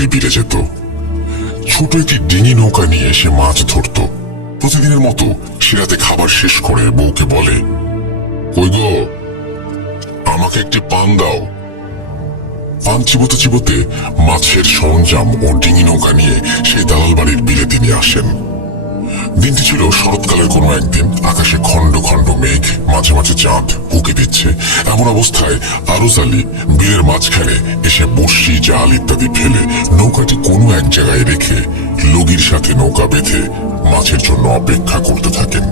বাড়ির বিলে যেত। ছোট একটি ডিঙি নৌকা নিয়ে সে মাছ ধরত। প্রতিদিনের মতো সে রাতে খাবার শেষ করে বউকে বলে, কই গো, আমাকে একটি পান দাও। পান চিবোতে চিবোতে মাছের সরঞ্জাম ও ডিঙি নৌকা নিয়ে সেই দালাল বাড়ির বিলে তিনি আসেন। দিনটি ছিল শরৎকালের কোনো একদিন। আকাশে খণ্ড খণ্ড মেঘ, মাঝে মাঝে চাঁদ উঁকি দিচ্ছে। এমন অবস্থায় আরজ আলী বিলের মাঝখানে এসে বড়শি, জাল ইত্যাদি ফেলে নৌকাটি কোনো এক জায়গায় রেখে লগির সাথে নৌকা বেঁধে মাছের জন্য অপেক্ষা করতে থাকেন।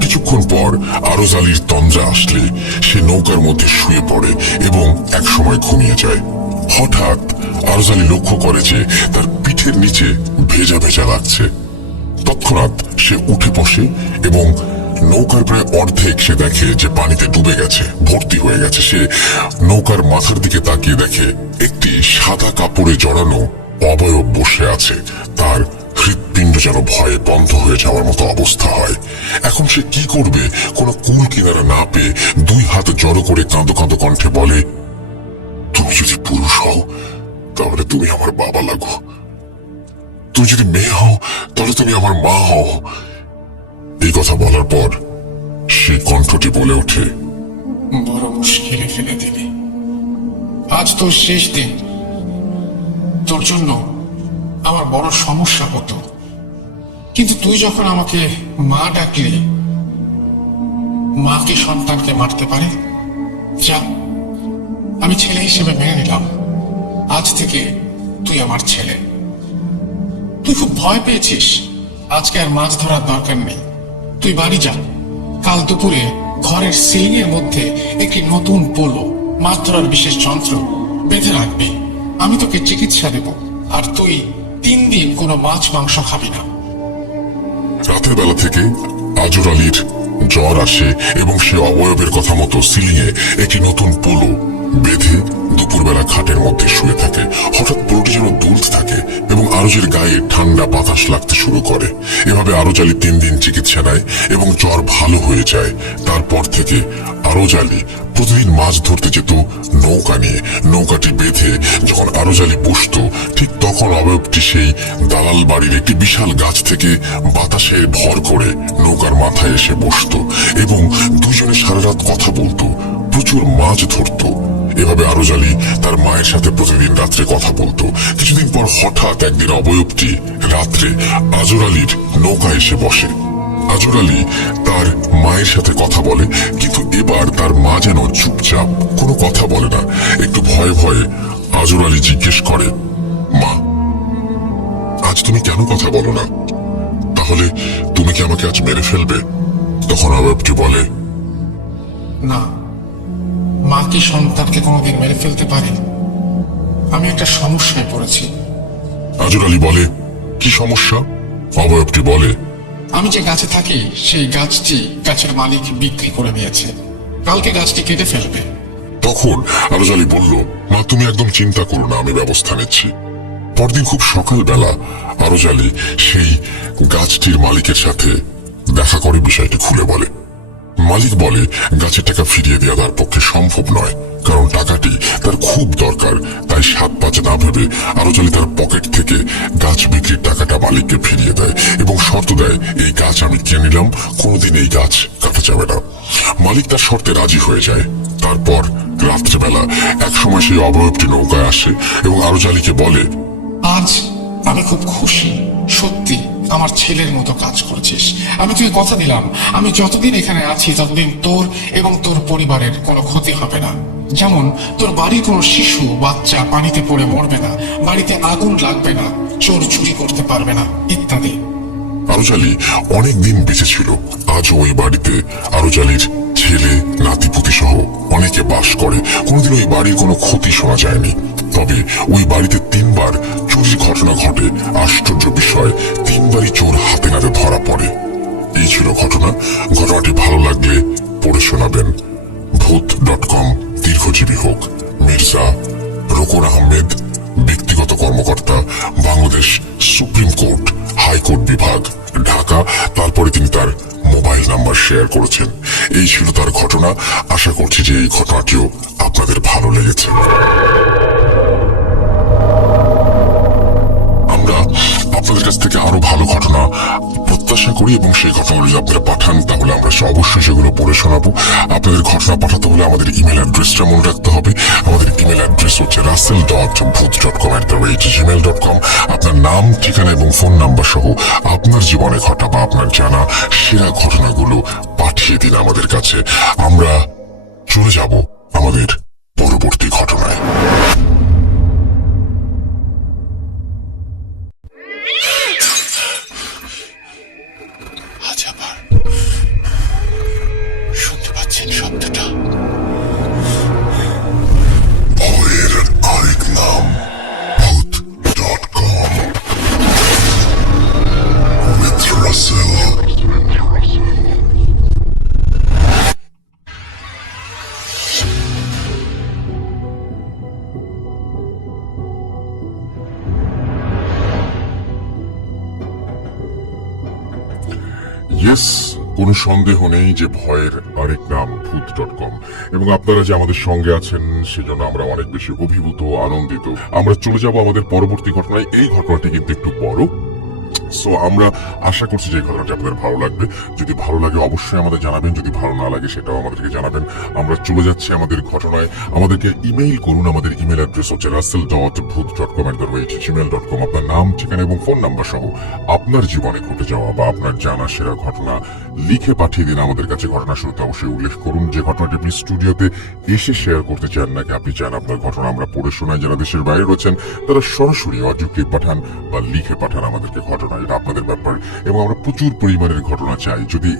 কিছুক্ষণ পর আরজ আলীর তন্দ্রা আসলে সে নৌকার মধ্যে শুয়ে পড়ে এবং একসময় ঘুমিয়ে যায়। হঠাৎ আরজ আলী লক্ষ্য করে যে তার পিঠের নিচে ভেজা ভেজা লাগছে। তৎক্ষণাৎ সে উঠে বসে এবং নৌকার প্রায় অর্ধেক সে দেখে যে পানিতে ডুবে গেছে, ভর্তি হয়ে গেছে। সে নৌকার মাথার দিকে তাকিয়ে দেখে একটি সাদা কাপড়ে জড়ানো অবয়ব বসে আছে। তার হৃৎপিণ্ড যেন ভয়ে বন্ধ হয়ে যাওয়ার মতো অবস্থা হয়। এখন সে কি করবে কোনো কুল কিনারা না পেয়ে দুই হাত জড়ো করে কাঁদো কাঁদো কণ্ঠে বলে, তুমি যদি পুরুষ হও তাহলে তুমি আমার বাবা লাগো, তুমি যদি মেয়ে হও তাহলে তুমি আমার মা হও। এই কথা বলার পর সে কণ্ঠটি বলে ওঠে, বড় মুশকিলে ফেলে দিলি। আজ তোর শেষ দিন। তোর জন্য আমার বড় সমস্যা হতো, কিন্তু তুই যখন আমাকে মা ডাকলি, মা কি সন্তানকে মারতে পারে? যা, আমি ছেলে হিসেবে মেনে নিলাম। আজ থেকে তুই আমার ছেলে। তুই খুব ভয় পেয়েছিস, আজকে আর মাছ ধরার দরকার নেই। তুই বাড়ি যা। কাল দুপুরে ঘরের সিলিং এর মধ্যে একটি নতুন পোলো, মাছ ধরার বিশেষ যন্ত্র বেঁধে রাখবি। আমি তোকে চিকিৎসা দেব, আর তুই 3 দিন কোনো মাছ মাংস খাবি না। রাতের বেলা থেকে আজর আলীর জ্বর আসে এবং সে অবয়বের কথা মতো সিলিংয়ে একটি নতুন পোলো বেঁধে দুপুরবেলা খাটের মধ্যে শুয়ে থাকে। হঠাৎ পোলোটি যেন দুলতে থাকে এবং আরজের গায়ে ঠান্ডা বাতাস লাগতে শুরু করে। এভাবে আরজ আলী 3 দিন চিকিৎসা নেয় এবং জ্বর ভালো হয়ে যায়। তারপর থেকে আরজ আলী প্রতিদিন মাছ ধরতে যেত নৌকা নিয়ে। নৌকাটি বেঁধে যখন আরজ আলী বসত, ঠিক তখন অবয়বটি সেই দালাল বাড়ির একটি বিশাল গাছ থেকে বাতাসে ভর করে নৌকার মাথায় এসে বসত এবং দুজনে সারা রাত কথা বলতো, প্রচুর মাছ ধরত। এভাবে আরজ আলী তার মায়ের সাথে প্রতিদিন রাত্রে কথা বলতো। কিছুদিন পর হঠাৎ একদিন অবয়বটি রাত্রে আজর আলীর নৌকা এসে বসে। আজর আলী তার মায়ের সাথে কথা বলে, কিন্তু এবার তার মা যেন চুপচাপ, কোনো কথা বলে না। একটু ভয়ে ভয়ে আজর আলী জিজ্ঞেস করে, মা, আজ তুমি কেন কথা বলো না? তাহলে তুমি কি আমাকে আজ মেরে ফেলবে? তখন অবয়বটি বলে, না, মা কি সন্তানকে কোনোদিন মেরে ফেলতে পারে? আমি একটা সমস্যায় পড়েছি। আজর আলী বলে, কি সমস্যা? অবয়বটি বলে, আমি যে গাছে থাকি সেই গাছটি গাছের মালিক বিক্রি করে দিয়েছে। কালকে গাছটি কেটে ফেলবে। তখন আরজ আলী বলল, মা, তুমি একদম চিন্তা করো না, আমি ব্যবস্থা নিচ্ছি। পরদিন খুব সকালবেলা আরজ আলী সেই গাছটির মালিকের সাথে দেখা করে বিষয়টি খুলে বলে। মালিক বলে, গাছের টাকা ফিরিয়ে দেওয়া তার পক্ষে সম্ভব নয়, কারণ টাকাটি তার খুব দরকার। তাই 7-5 না ভেবে আরজ আলী তার পকেট থেকে গাছ বিক্রির টাকাটা মালিককে ফিরিয়ে দেয় এবং শর্ত দেয়, এই গাছ আমি কিনে নিলাম, কোনোদিন এই গাছ কাটা যাবে না। মালিক তার শর্তে রাজি হয়ে যায়। তারপর রাত্রেবেলা এক সময় সেই অবয়বটি নৌকায় আসে এবং আরজ আলীকে বলে, আজ আমি খুব খুশি। সত্যি আমার ছেলের মতো কাজ করছিস। আমি তোকে কথা দিলাম, আমি যতদিন এখানে আছি ততদিন তোর এবং তোর পরিবারের কোনো ক্ষতি হবে না। যেমন তোর বাড়ির কোনো শিশু বাচ্চা পানিতে পড়ে মরবে না, বাড়িতে আগুন লাগবে না, চোর চুরি করতে পারবে না, ইত্যাদি। আরজ আলী অনেকদিন বেঁচে ছিল। আজও ওই বাড়িতে আরজ আলীর ছেলে, নাতিপুতি সহ অনেকে বাস করে। কোনোদিন ওই বাড়ির কোনো ক্ষতি শোনা যায়নি। তবে ওই বাড়িতে 3 বার চুরির ঘটনা ঘটে। আশ্চর্য বিষয়, 3 বারই চোর হাতে নাতে ধরা পড়ে। এই ছিল ঘটনা। ঘটনাটি ভালো লাগলে পড়ে শোনাবেন। ভূত.com দীর্ঘজীবী হোক। মির্জা রোকন আহমেদ, ব্যক্তিগত কর্মকর্তা, বাংলাদেশ সুপ্রিম কোর্ট, হাইকোর্ট বিভাগ, ঢাকা। তারপরে তিনি তার মোবাইল নাম্বার শেয়ার করেছেন। এই ছিল তার ঘটনা। আশা করছি যে এই ঘটনাটিও আপনাদের ভালো লেগেছে। করি এবং সেই ঘটনাগুলো যদি আপনারা পাঠান তাহলে আমরা অবশ্যই সেগুলো পড়ে শোনাবো। আপনাদের ঘটনা পাঠাতে হলে আমাদের ইমেল অ্যাড্রেসটা মনে রাখতে হবে। আমাদের ইমেল অ্যাড্রেস হচ্ছে russell.booth.com@gmail.com। আপনার নাম, ঠিকানা এবং ফোন নাম্বার সহ আপনার জীবনে ঘটা বা আপনার জানা সেরা ঘটনাগুলো পাঠিয়ে দিন আমাদের কাছে। আমরা চলে যাব আমাদের পরবর্তী ঘটনায়। আজ আবার শুনতে পাচ্ছেন শব্দটা? ভয়ের আরেক নাম ভূত.com with Russell। ইয়েস, কোনো সন্দেহ নেই যে ভয়ের আরেক নাম ভূত.com, এবং আপনারা যে আমাদের সঙ্গে আছেন সেজন্য আমরা অনেক বেশি অভিভূত, আনন্দিত। আমরা চলে যাব আমাদের পরবর্তী ঘটনায়। এই ঘটনাটি কিন্তু একটু বড়, সো আমরা আশা করছি যে ঘটনাটি আপনাদের ভালো লাগবে। যদি ভালো লাগে অবশ্যই আমাদের জানাবেন, যদি ভালো না লাগে সেটাও আমাদেরকে জানাবেন। আমরা চলে যাচ্ছি আমাদের ঘটনায়। আমাদেরকে ইমেইল করুন। আমাদের ইমেল অ্যাড্রেস হচ্ছে russell.booth.com@gmail.com। আপনার নাম, ঠিকানা এবং ফোন নাম্বার সহ আপনার জীবনে ঘটে যাওয়া বা আপনার জানা সেরা ঘটনা লিখে পাঠিয়ে দিন আমাদের কাছে। ঘটনা শুরুতে অবশ্যই উল্লেখ করুন যে ঘটনাটি আপনি স্টুডিওতে এসে শেয়ার করতে চান, নাকি আপনি চান আপনার ঘটনা আমরা পড়ে শোনাই। যারা দেশের বাইরে রয়েছেন তারা সরাসরি অডিও ক্লিপ পাঠান বা লিখে পাঠান আমাদেরকে ঘটনা, এটা আপনাদের ব্যাপার। এবং আমরা প্রচুর পরিমাণের ঘটনা চাই। যদি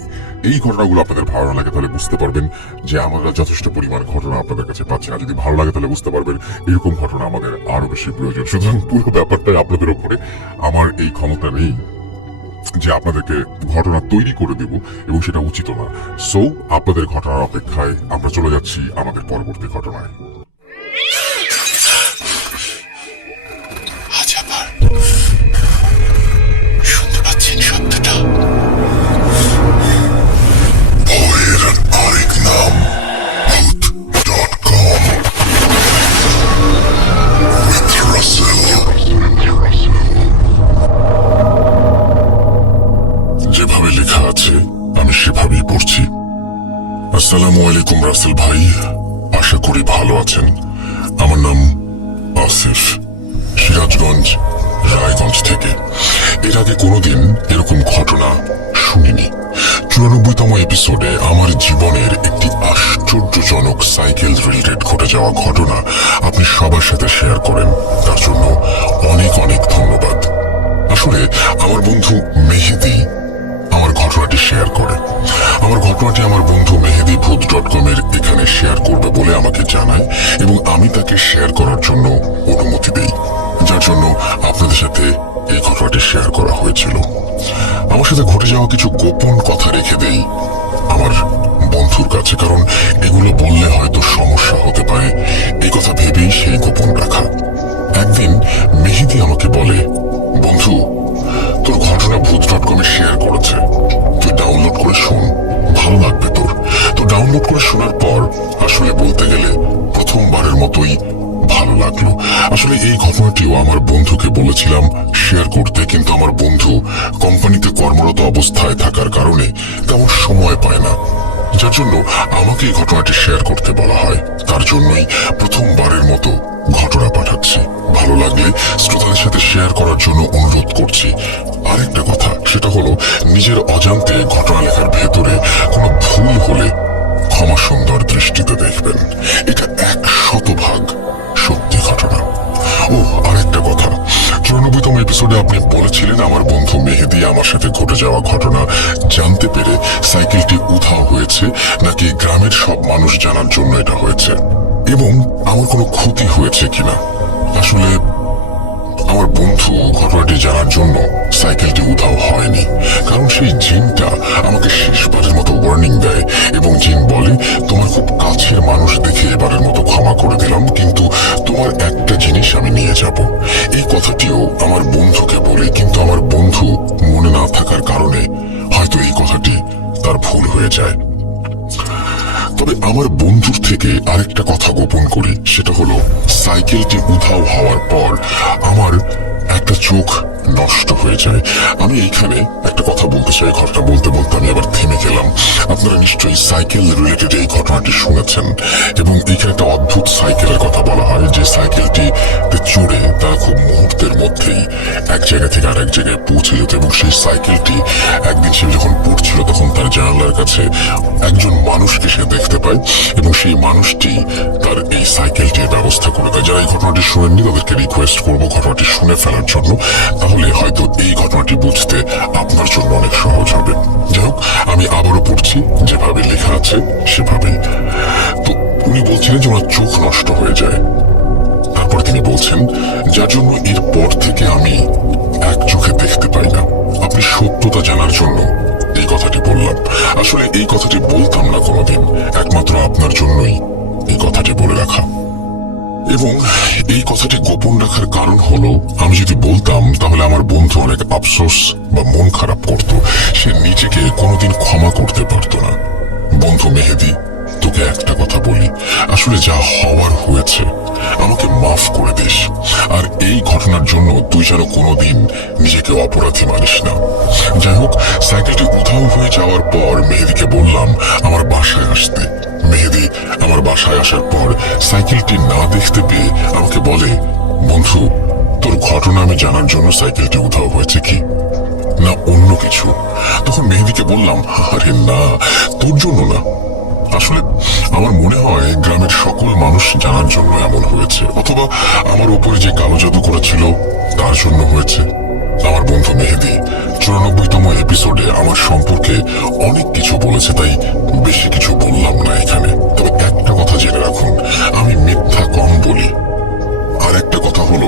এই ঘটনাগুলো আপনাদের ভালো না লাগে তাহলে বুঝতে পারবেন যে আমরা যথেষ্ট পরিমাণ ঘটনা আপনাদের কাছে পাচ্ছি না। যদি ভালো লাগে তাহলে বুঝতে পারবেন এরকম ঘটনা আমাদের আরো বেশি প্রয়োজন। সুতরাং পুরো ব্যাপারটাই আপনাদের উপরে। আমার এই ক্ষমতা নেই যে আপনাদেরকে ঘটনা তৈরি করে দেব, এবং সেটা উচিত না। সো আপনাদের ঘটনার অপেক্ষায় আমরা চলে যাচ্ছি আমাদের পরবর্তী ঘটনায়। আজ আবার শুনতে পাচ্ছেন শব্দটা? ভয়ের আরেক নাম ভূত.com with Russell। যেভাবে লেখা আছে আমি সেভাবেই পড়ছি। আসসালামু আলাইকুম রাসেল ভাই, আশা করি ভালো আছেন। আমার নাম আসিফ, সিরাজগঞ্জ, রায়গঞ্জ থেকে। এর আগে কোনোদিন এরকম ঘটনা শুনিনি। 94তম এপিসোডে আমার জীবনের একটি আশ্চর্যজনক সাইকেল রিলেটেড ঘটে যাওয়া ঘটনা আপনি সবার সাথে শেয়ার করেন, তার জন্য অনেক অনেক ধন্যবাদ। আসলে আমার বন্ধু মেহেদি আমার ঘটনাটি শেয়ার করে। আমার ঘটনাটি আমার বন্ধু মেহেদি ভূত.com এর এখানে শেয়ার করবে বলে আমাকে জানায়, এবং আমি তাকে শেয়ার করার জন্য অনুমতি দেই, যার জন্য আপনাদের সাথে এই ঘটনাটি শেয়ার করা হয়েছিল। আমার সাথে ঘটে যাওয়া কিছু গোপন কথা রেখে দেই আমার বন্ধুর কাছে, কারণ এগুলো বললে হয়তো সমস্যা হতে পারে, এই কথা ভেবেই সেই গোপন রাখা। একদিন মেহেদি আমাকে বলে, বন্ধু তোর ঘটনা ভূত.com এ শেয়ার করেছে, তুই ডাউনলোড করে শোন, ভালো লাগবে তোর। তো ডাউনলোড করে শোনার পর আসলে বলতে গেলে প্রথমবারের মতোই ভালো লাগলো। আসলে এই ঘটনাটিও আমার বন্ধুকে বলেছিলাম শেয়ার করতে, কিন্তু আমার বন্ধু কোম্পানিতে কর্মরত অবস্থায় থাকার কারণে তেমন সময় পায় না, যার জন্য আমাকে এই ঘটনাটি শেয়ার করতে বলা হয়। তার জন্যই প্রথমবারের মতো ঘটনা পাঠাচ্ছি। ভালো লাগলে শ্রোতাদের সাথে শেয়ার করার জন্য অনুরোধ করছি। আরেকটা কথা, সেটা হলো নিজের অজান্তে ঘটনা লেখার ভেতরে কোনো ভুল হলে ক্ষমা সুন্দর দৃষ্টিতে দেখবেন। এটা 100% সত্যি ঘটনা। ও আরেকটা কথা, 94তম এপিসোডে আপনি বলেছিলেন আমার বন্ধু মেহেদি আমার সাথে ঘটে যাওয়া ঘটনা জানতে পেরে সাইকেলটি উধাও হয়েছে, নাকি গ্রামের সব মানুষ জানার জন্য এটা হয়েছে, এবং আমার কোনো ক্ষতি হয়েছে কিনা। আসলে আমার বন্ধু ঘটনাটি জানার জন্য সাইকেলটি উধাও হয়নি, কারণ সেই জিনটা আমাকে শেষবারের মতো ওয়ার্নিং দেয়, এবং জিন বলে তোমার খুব কাছের মানুষ দেখে এবারের মতো ক্ষমা করে দিলাম, কিন্তু তোমার একটা জিনিস আমি নিয়ে যাব। এই কথাটিও আমার বন্ধুকে বলে, কিন্তু আমার বন্ধু মনে না থাকার কারণে হয়তো এই কথাটি তার ভুল হয়ে যায়। তবে আমার বন্ধুর থেকে আরেকটা কথা গোপন করি, সেটা হলো সাইকেলটি উধাও হওয়ার পর আমার একটা চোখ নষ্ট হয়ে যায়। আমি এইখানে একটা কথা বলতে চাই, ঘটনা বলতে বলতে আমি আবার থেমে গেলাম। আপনারা নিশ্চয়ই সাইকেল রিলেটেড এই ঘটনাটি শুনেছেন, এবং এইখানে একটা অদ্ভুত সাইকেলের কথা বলা হয়, যে সাইকেলটি চড়ে তারা খুব মুহূর্তের মধ্যেই এক জায়গা থেকে আরেক জায়গায় পৌঁছে যেত। এবং সেই সাইকেলটি একদিন সে যখন পড়ছিল তখন তার জানালার কাছে একজন মানুষকে সে দেখতে পায়, এবং সেই মানুষটি তার এই সাইকেলটির ব্যবস্থা করে দেয়। যারা এই ঘটনাটি শুনেননি তাদেরকে রিকোয়েস্ট করবো ঘটনাটি শুনে ফেলার জন্য, তাহলে হয়তো এই ঘটনাটি বুঝতে আপনার জন্য অনেক সহজ হবে। যাই হোক, আমি আবারও পড়ছি, যেভাবে লেখা আছে সেভাবেই। তো উনি বলছিলেন যে ওনার চোখ নষ্ট হয়ে যায়। তারপর তিনি বলছেন, যার জন্য এর পর থেকে আমি এক চোখে দেখতে পাই না। আপনি সত্যতা জানার জন্য এই কথাটি বললাম। আসলে এই কথাটি বলতাম না কোনোদিন, একমাত্র আপনার জন্যই এই কথাটি বলে রাখা। এবং এই কথাটি গোপন রাখার কারণ হলো, আমি যদি বলতাম তাহলে আমার বন্ধু অনেক আফসোস বা মন খারাপ করত, সে নিজেকে কোনোদিন ক্ষমা করতে পারতো না। বন্ধু মেহেদি, তোকে একটা কথা বলি, আসলে যা হওয়ার হয়েছে, আমাকে মাফ করে দিস। আর এই ঘটনার জন্য তুই যেন কোনোদিন নিজেকে অপরাধী মানিস না। যাই হোক, সাইকেলটি উধাও হয়ে যাওয়ার পর মেহেদিকে বললাম আমার বাসায় আসতে। মেহেদি আমার বাসায় আসার পর সাইকেলটি না দেখতে পেয়ে আমাকে বলে, বন্ধু, তোর ঘটনা আমি জানার জন্য সাইকেলটি উধাও হয়েছে কি, না অন্য কিছু? তখন মেহেদিকে বললাম, আরে না, তোর জন্য না, আসলে আমার মনে হয় গ্রামের সকল মানুষ জানার জন্য এমন হয়েছে, অথবা আমার উপরে যে কালো জাদু করেছিল তার জন্য হয়েছে। আমার বন্ধু মেহেদি 94তম এপিসোডে আমার সম্পর্কে অনেক কিছু বলেছে, তাই বেশি কিছু বললাম না এখানে। তবে একটা কথা জেনে রাখুন, আমি মিথ্যা কম বলি। আর একটা কথা হলো,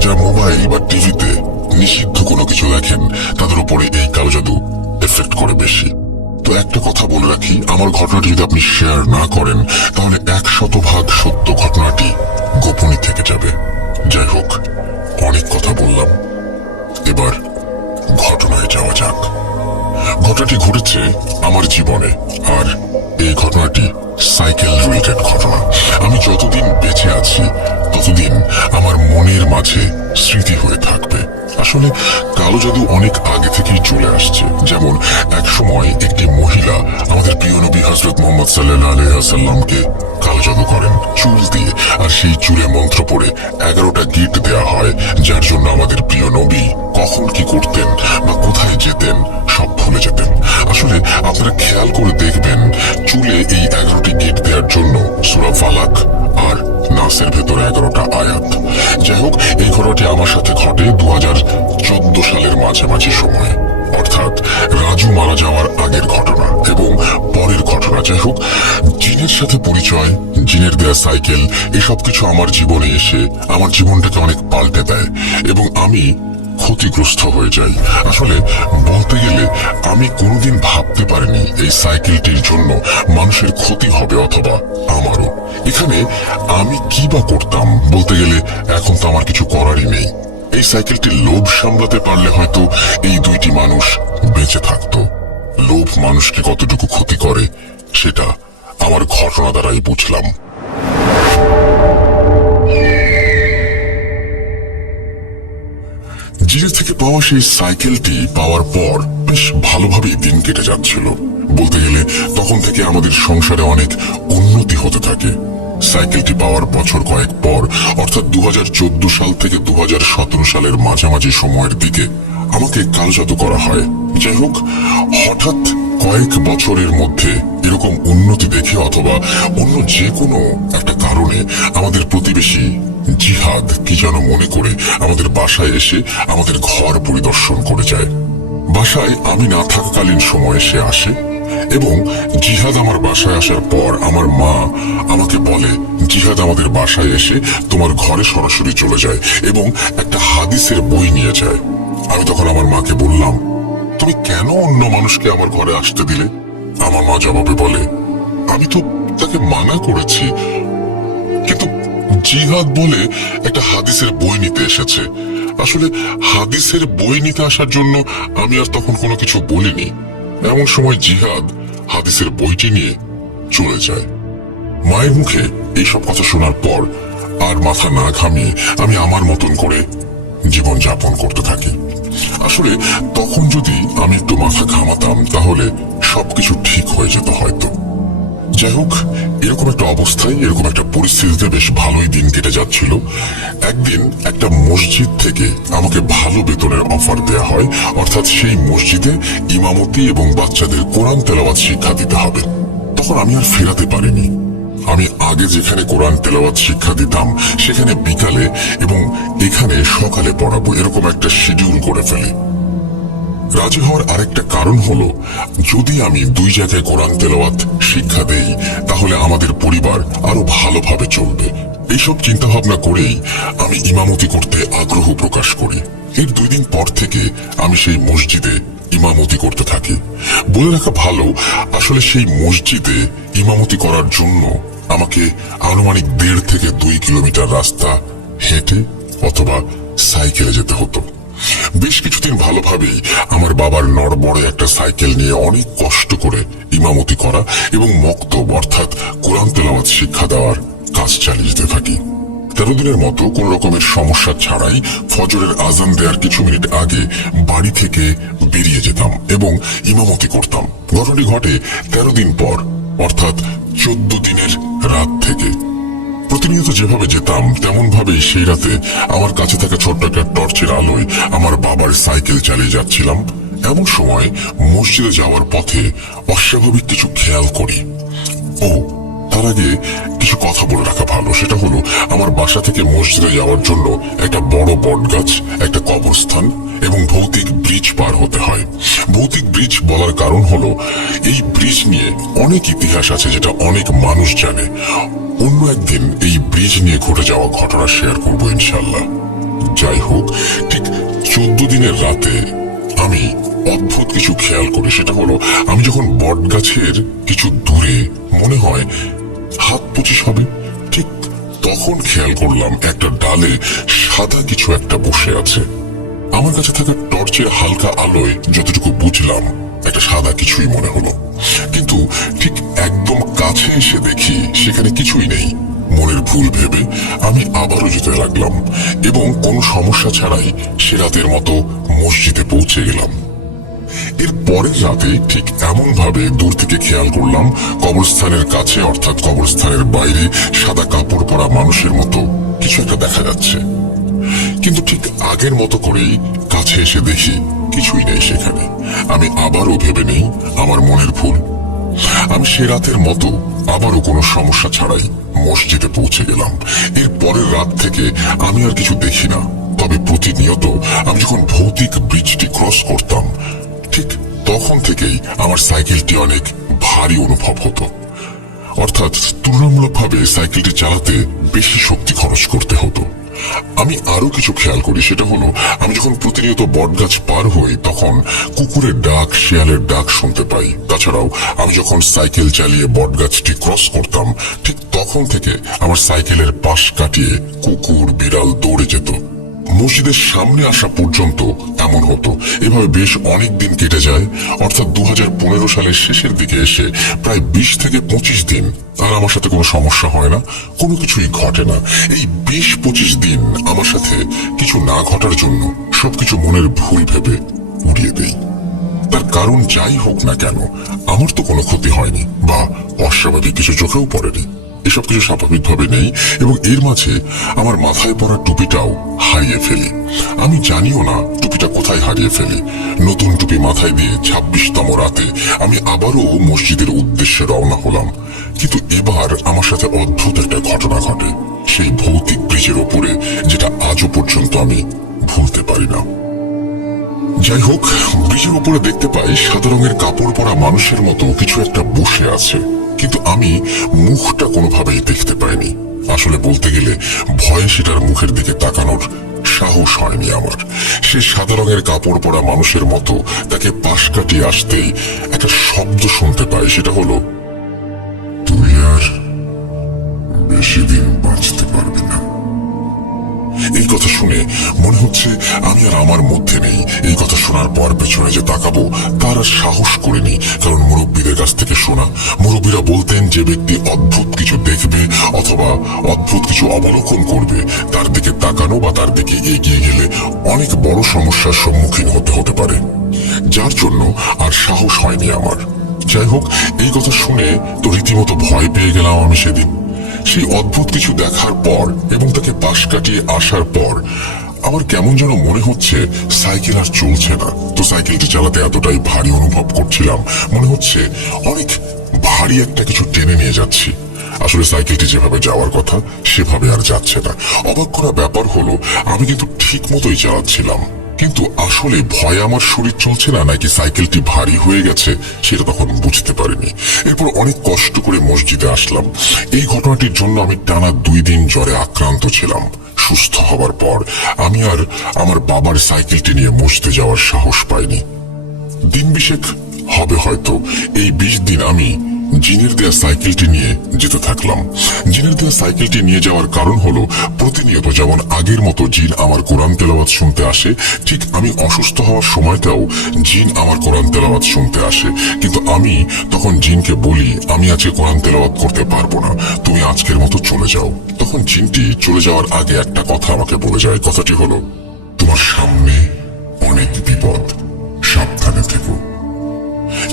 যারা মোবাইল বা টিভিতে নিষিদ্ধ কোনো কিছু দেখেন তাদের উপরে এই কালো জাদু এফেক্ট করে বেশি। তো একটা কথা বলে রাখি, আমার ঘটনাটি যদি আপনি শেয়ার না করেন তাহলে 100% সত্য ঘটনাটি গোপনই থেকে যাবে। যাই হোক, অনেক কথা বললাম, এবার ঘটনায় যাওয়া যাক। ঘটনাটি ঘটেছে আমার জীবনে, আর এই ঘটনাটি সাইকেল রিলেটেড ঘটনা। আমি যতদিন বেঁচে আছি ততদিন আমার মনের মাঝে স্মৃতি হয়ে থাকবে। আসলে কালো জাদু অনেক আগে থেকেই চলে আসছে। যেমন এক সময় একটি মহিলা আমাদের প্রিয় নবী হযরত মুহাম্মদ সাল্লাল্লাহু আলাইহি ওয়াসাল্লামকে কালো জাদু করেন চুল দিয়ে, আর সেই চুলে মন্ত্র পড়ে 11টা গিট দেয়া হয়, যার জন্য আমাদের প্রিয় নবী কখন কি করতেন বা কোথায় যেতেন সব ভুলে যেতেন। আসলে আপনারা খেয়াল করে দেখবেন, চুলে এই 11টি গিট দেওয়ার জন্য সূরা ফালাক আর নাসের ভেতরে 11টা আয়াত। যাই হোক, এই ঘটনাটি আমার সাথে ঘটে 2014 সালের মাঝামাঝি সময়ে, অর্থাৎ রাজু মারা যাওয়ার আগের ঘটনা এবং পরের ঘটনা। যাই হোক, জিনের সাথে পরিচয়, জিনের দেয়া সাইকেল, এসব কিছু আমার জীবনে এসে আমার জীবনটাকে অনেক পাল্টে দেয় এবং আমি ক্ষতিগ্রস্ত হয়ে যাই। আসলে বলতে গেলে আমি কোনোদিন ভাবতে পারিনি এই সাইকেলটির জন্য মানুষের ক্ষতি হবে, অথবা আমারও। এখানে আমি কি বা করতাম? বলতে গেলে এখন তো আমার কিছু করারই নেই। এই সাইকেলটির লোভ সামলাতে পারলে হয়তো এই দুইটি মানুষ বেঁচে থাকতো। লোভ মানুষকে কতটুকু ক্ষতি করে সেটা আমার ঘটনা দ্বারাই বুঝলাম। জিনের থেকে পাওয়া সেই সাইকেলটি পাওয়ার পর বেশ ভালোভাবেই দিন কেটে যাচ্ছিল। বলতে গেলে তখন থেকে আমাদের সংসারে অনেক উন্নতি হতে থাকে। সাইকেলটি পাওয়ার বছর কয়েক পর, অর্থাৎ 2014 সাল থেকে 2017 সালের মাঝামাঝি সময়ের দিকে আমাকে কালো জাদু করা হয়। যাই হোক, হঠাৎ কয়েক বছরের মধ্যে এরকম উন্নতি দেখে অথবা অন্য যে কোনো একটা কারণে আমাদের প্রতিবেশী জিহাদ কি যেন মনে করে আমাদের বাসায় এসে আমাদের ঘর পরিদর্শন করে যায়। বাসায় আমি না থাকাকালীন সময়ে সে আসে এবং জিহাদ আমার বাসায় আসার পর আমার মা আমাকে বলে, জিহাদ আমাদের বাসায় এসে তোমার ঘরে সরাসরি চলে যায় এবং একটা হাদিসের বই নিয়ে যায়। আমি তখন আমার মাকে বললাম, তুমি কেন অন্য মানুষকে আমার ঘরে আসতে দিলে? আমার মা জবাবে বলে, আমি তো তাকে মানা করেছি, কিন্তু জিহাদ বলে একটা হাদিসের বই নিতে এসেছে। আসলে হাদিসের বই নিতে আসার জন্য আমি আর তখন কোনো কিছু বলিনি। এমন সময় জিহাদ হাদিসের বইটি নিয়ে চলে যায়। মায়ের মুখে এইসব কথা শোনার পর আর মাথা না ঘামিয়ে আমি আমার মতন করে জীবন যাপন করতে থাকি। আসলে তখন যদি আমি একটু মাথা ঘামাতাম তাহলে সবকিছু ঠিক হয়ে যেত হয়তো। যাই হোক, এরকম একটা অবস্থায়, এরকম একটা পরিস্থিতিতে বেশ ভালোই দিন কেটে যাচ্ছিল। একদিন একটা মসজিদ থেকে আমাকে ভালো বেতনের অফার দেয়া হয়, অর্থাৎ সেই মসজিদে ইমামতি এবং বাচ্চাদের কোরআন তেলাওয়াত শিক্ষা দিতে হবে। তখন আমি আর ফেরাতে পারিনি। আমি আগে যেখানে কোরআন তেলাওয়াত শিক্ষা দিতাম সেখানে বিকালে এবং এখানে সকালে পড়াবো, এরকম একটা শিডিউল করে ফেলি। রাজি হওয়ার আরেকটা কারণ হলো, যদি আমি দুই জায়গায় কোরআন তেলাওয়াত শিক্ষা দেই তাহলে আমাদের পরিবার আরো ভালোভাবে চলবে। এইসব চিন্তা ভাবনা করেই আমি ইমামতি করতে আগ্রহ প্রকাশ করি। এর 2 দিন পর থেকে আমি সেই মসজিদে ইমামতি করতে থাকি। বলে রাখা ভালো, আসলে সেই মসজিদে ইমামতি করার জন্য আমাকে আনুমানিক 1.5 থেকে 2 কিলোমিটার রাস্তা হেঁটে অথবা সাইকেলে যেতে হতো। বেশ কিছুদিন ভালোভাবেই আমার বাবার নড়বড়ে একটা সাইকেল নিয়ে অনেক কষ্ট করে ইমামতি করা এবং মক্তব অর্থাৎ কোরআন তেলাওয়াত শিক্ষা দেওয়ার কাজ চালিয়ে যেতে থাকি। 13 দিনের মতো কোন রকমের সমস্যা ছাড়াই ফজরের আজান দেওয়ার কিছু মিনিট আগে বাড়ি থেকে বেরিয়ে যেতাম এবং ইমামতি করতাম। ঘটনাটি ঘটে 13 দিন পর, অর্থাৎ 14 দিনের রাত থেকে। প্রতিনিয়ত যেভাবে যেতাম তেমন ভাবেই সেই রাতে আমার কাছে থাকা ছোট্ট একটা টর্চের আলোয় আমার বাবার সাইকেল চালিয়ে যাচ্ছিলাম। এমন সময় মসজিদে যাওয়ার পথে অস্বাভাবিক কিছু খেয়াল করি। তার আগে কিছু কথা বলে রাখা ভালো, সেটা হলো আমার বাসা থেকে মসজিদে যাওয়ার জন্য একটা বড় বটগাছ, একটা কবরস্থান এবং ভৌতিক ব্রিজ পার হতে হয়। ভৌতিক ব্রিজ বলার কারণ হলো এই ব্রিজ নিয়ে অনেক ইতিহাস আছে যেটা অনেক মানুষ জানে। অন্য একদিন এই ব্রিজ নিয়ে ঘটে যাওয়া ঘটনা শেয়ার করবো ইনশাল্লাহ। যাই হোক, ঠিক 14 দিনের রাতে আমি অদ্ভুত কিছু খেয়াল করি। সেটা হলো, আমি যখন বটগাছের কিছু দূরে, মনে হয় 25 হবে, ঠিক তখন খেয়াল করলাম একটা ডালে সাদা কিছু একটা বসে আছে। আমার কাছে থাকা টর্চের হালকা আলোয় যতটুকু বুঝলাম একটা সাদা কিছুই মনে হলো, কিন্তু ঠিক একদম কাছে এসে দেখি সেখানে কিছুই নেই। মনের ভুল ভেবে আমি আবারও যেতে লাগলাম এবং কোনো সমস্যা ছাড়াই সে রাতের মতো মসজিদে পৌঁছে গেলাম। এর পরের রাতে ঠিক এমন ভাবে দূর থেকে খেয়াল করলাম কবরস্থানের কাছে, অর্থাৎ কবরস্থানের বাইরে সাদা কাপড় পরা মানুষের মতো কিছু একটা দেখা যাচ্ছে। কিন্তু ঠিক আগের মতো করেই কাছে এসে দেখি কিছুই নেই সেখানে। আমি আবারও ভেবে নেই আমার মনের ভুল। আমি সে রাতের মতো আবারও কোনো সমস্যা ছাড়াই মসজিদে পৌঁছে গেলাম। এর পরের রাত থেকে আমি আর কিছু দেখি না, তবে প্রতিনিয়ত আমি যখন ভৌতিক ব্রিজটি ক্রস করতাম ঠিক তখন থেকেই আমার সাইকেলটি অনেক ভারী অনুভব হতো, অর্থাৎ তুলনামূলকভাবে সাইকেলটি চালাতে বেশি শক্তি খরচ করতে হতো। আমি আরো কিছু খেয়াল করি, সেটা হলো আমি যখন প্রতিনিয়ত বটগাছ পার হই তখন কুকুরের ডাক, শেয়ালের ডাক শুনতে পাই। তাছাড়াও আমি যখন সাইকেল চালিয়ে বটগাছটি ক্রস করতাম ঠিক তখন থেকে আমার সাইকেলের পাশ কাটিয়ে কুকুর, বিড়াল দৌড়ে যেত। মসজিদের সামনে আসা পর্যন্ত এমন হতো। এভাবে বেশ অনেক দিন কেটে যায়, অর্থাৎ 2015 সালের শেষের দিকে এসে প্রায় 20 থেকে 25 দিন আর আমার সাথে কোনো সমস্যা হয় না, কোনো কিছুই ঘটে না। এই 20-25 দিন আমার সাথে কিছু না ঘটার জন্য সবকিছু মনের ভুল ভেবে উড়িয়ে দেই। তার কারণ যাই হোক না কেন, আমার তো কোনো ক্ষতি হয়নি বা অস্বাভাবিক কিছু চোখেও পড়েনি। এসব কিছু স্বাভাবিকভাবে নেই এবং এর মাঝে আমার মাথায় পড়া টুপিটাও হারিয়ে ফেলি। আমি জানিও না টুপিটা কোথায় হারিয়ে ফেলি। নতুন টুপি মাথায় দিয়ে 26তম রাতে আমি আবারও মসজিদের উদ্দেশ্যে রওনা হলাম, কিন্তু এবার আমার সাথে অদ্ভুত একটা ঘটনা ঘটে সেই ভৌতিক ব্রিজের ওপরে, যেটা আজও পর্যন্ত আমি ভুলতে পারি না। যাই হোক, ব্রিজের উপরে দেখতে পাই সাদা রঙের কাপড় পরা মানুষের মতো কিছু একটা বসে আছে, কিন্তু আমি মুখটা কোনোভাবেই দেখতে পাইনি। আসলে বলতে গেলে ভয়ে সেটার মুখের দিকে তাকানোর সাহস হয়নি আমার। সে সাদা রঙের কাপড় পরা মানুষের মতো তাকে পাশ কাটিয়ে আসতেই একটা শব্দ শুনতে পাই, সেটা হলো, তুই আর বেশি দিন বাঁচতে পারবি না। এই কথা শুনে মনে হচ্ছে আমি আর আমার মধ্যে নেই। এই কথা শোনার পর পেছনে যে তাকাবো তার আর সাহস করিনি, কারণ মুরব্বীদের কাছ থেকে শোনা। মুরব্বীরা বলতেন যে ব্যক্তি অদ্ভুত কিছু দেখবে অথবা অদ্ভুত কিছু অবলোকন করবে, তার দিকে তাকানো বা তার দিকে এগিয়ে গেলে অনেক বড় সমস্যার সম্মুখীন হতে পারে, যার জন্য আর সাহস হয়নি আমার। যাই হোক, এই কথা শুনে তো রীতিমতো ভয় পেয়ে গেলাম আমি সেদিন। সেই অদ্ভুত কিছু দেখার পর এবং তাকে পাশ কাটিয়ে আসার পর আমার কেমন যেন মনে হচ্ছে সাইকেল আর চলছে না। তো সাইকেলটি চালাতে এতটাই ভারী অনুভব করছিলাম, মনে হচ্ছে অনেক ভারী একটা কিছু টেনে নিয়ে যাচ্ছি। আসলে সাইকেলটি যেভাবে যাওয়ার কথা সেভাবে আর যাচ্ছে না। অবাক করা ব্যাপার হলো আমি কিন্তু ঠিক মতোই চালাচ্ছিলাম, কিন্তু আসলে ভয়ে আমার শরীর চলছে না নাকি সাইকেলটি ভারী হয়ে গেছে সেটা তখন বুঝতে পারিনি। এরপর অনেক কষ্ট করে মসজিদে আসলাম। এই ঘটনাটির জন্য আমি টানা 2 দিন জ্বরে আক্রান্ত ছিলাম। সুস্থ হবার পর আমি আর আমার বাবার সাইকেলটি নিয়ে মসজিদে যাওয়ার সাহস পাইনি। দিন 20 হবে হয়তো, এই 20 দিন আমি জিনের দেয়া সাইকেলটি নিয়ে যেতে থাকলাম। জিনের দেয়া সাইকেলটি নিয়ে যাওয়ার কারণ হলো প্রতিনিয়ত যেমন আগের মতো জিন আমার কোরআন তেলাওয়াত শুনতে আসে, ঠিক আমি অসুস্থ হওয়ার সময়টাও জিন আমার কোরআন তেলাওয়াত শুনতে আসে। কিন্তু আমি তখন জিনকে বলি আমি আজকে কোরআন তেলাওয়াত করতে পারবো না, তুমি আজকের মতো চলে যাও। তখন জিনটি চলে যাওয়ার আগে একটা কথা আমাকে বলে যায়। কথাটি হলো, তোমার সামনে অনেক বিপদ, সাবধানে থেকো।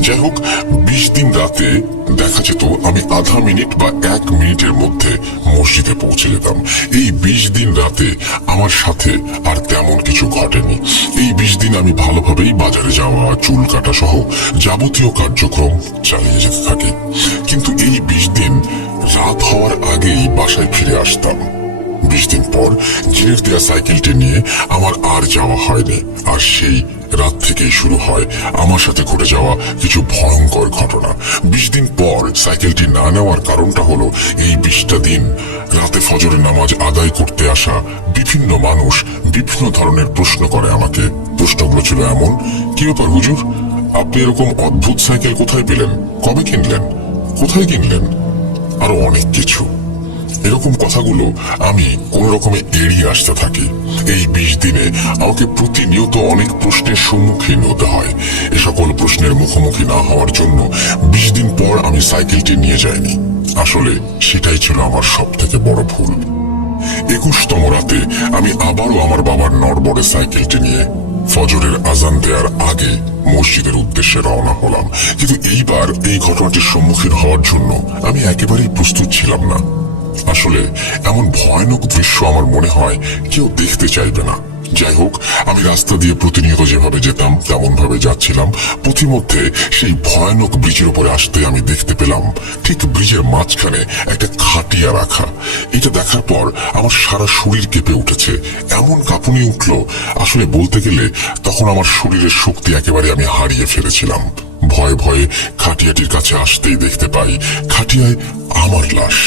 যাই হোক, 20 দিন রাতে দেখা যেত আমি আধা মিনিট বা 1 মিনিটের মধ্যে মসজিদে পৌঁছে যেতাম। এই 20 দিন রাতে আমার সাথে আর তেমন কিছু ঘটেনি। এই 20 দিন আমি ভালোভাবেই বাজারে যাওয়া, চুল কাটা সহ যাবতীয় কার্যক্রম চালিয়ে যেতে থাকি। কিন্তু এই 20 দিন রাত হওয়ার আগেই বাসায় ফিরে আসতাম। 20 দিন পর জিনের দেয়া সাইকেলটি নিয়ে আমার আর যাওয়া হয়নি। আর সেই রাত থেকেই শুরু হয় আমার সাথে ঘটে যাওয়া কিছু ভয়ঙ্কর ঘটনা। 20 দিন পর সাইকেলটি না নেওয়ার কারণটা হলো এই 20টা দিন রাতে ফজরের নামাজ আদায় করতে আসা বিভিন্ন মানুষ বিভিন্ন ধরনের প্রশ্ন করে আমাকে। প্রশ্নগুলো ছিল এমন, কি ব্যাপার হুজুর, আপনি এরকম অদ্ভুত সাইকেল কোথায় পেলেন, কবে কিনলেন, কোথায় কিনলেন, আরো অনেক কিছু। এরকম কথাগুলো আমি কোন রকমে এড়িয়ে আসতে থাকি। এই 20 দিনে আমাকে প্রতিনিয়ত অনেক প্রশ্নের সম্মুখীন হতে হয়। এ সকল প্রশ্নের মুখোমুখি না হওয়ার জন্য 20 দিন পর আমি সাইকেলটি নিয়ে যাইনি। আসলে সেটাই ছিল আমার সব থেকে বড় ভুল। 21তম রাতে আমি আবারও আমার বাবার নড়বড়ে সাইকেলটি নিয়ে ফজরের আজান দেওয়ার আগে মসজিদের উদ্দেশ্যে রওনা হলাম। কিন্তু এইবার এই ঘটনাটির সম্মুখীন হওয়ার জন্য আমি একেবারেই প্রস্তুত ছিলাম না। আসলে এমন ভয়ানক দৃশ্য আমার মনে হয় কেউ দেখতে চাইবে না। যাই হোক, আমি রাস্তা দিয়ে প্রতিনিয়ত যেভাবে যেতাম তেমন ভাবে যাচ্ছিলাম। পথিমধ্যে সেই ভয়ানক ব্রিজের উপরে আসতে আমি দেখতে পেলাম ঠিক ব্রিজের মাঝখানে একটা খাটিয়া রাখা। এটা দেখার পর আমার সারা শরীর কেঁপে উঠেছে, এমন কাঁপুনি উঠল আসলে বলতে গেলে তখন আমার শরীরের শক্তি একেবারে আমি হারিয়ে ফেলেছিলাম। ভয়ে ভয়ে খাটিয়াটির কাছে আসতেই দেখতে পাই খাটিয়ায় আমার লাশ।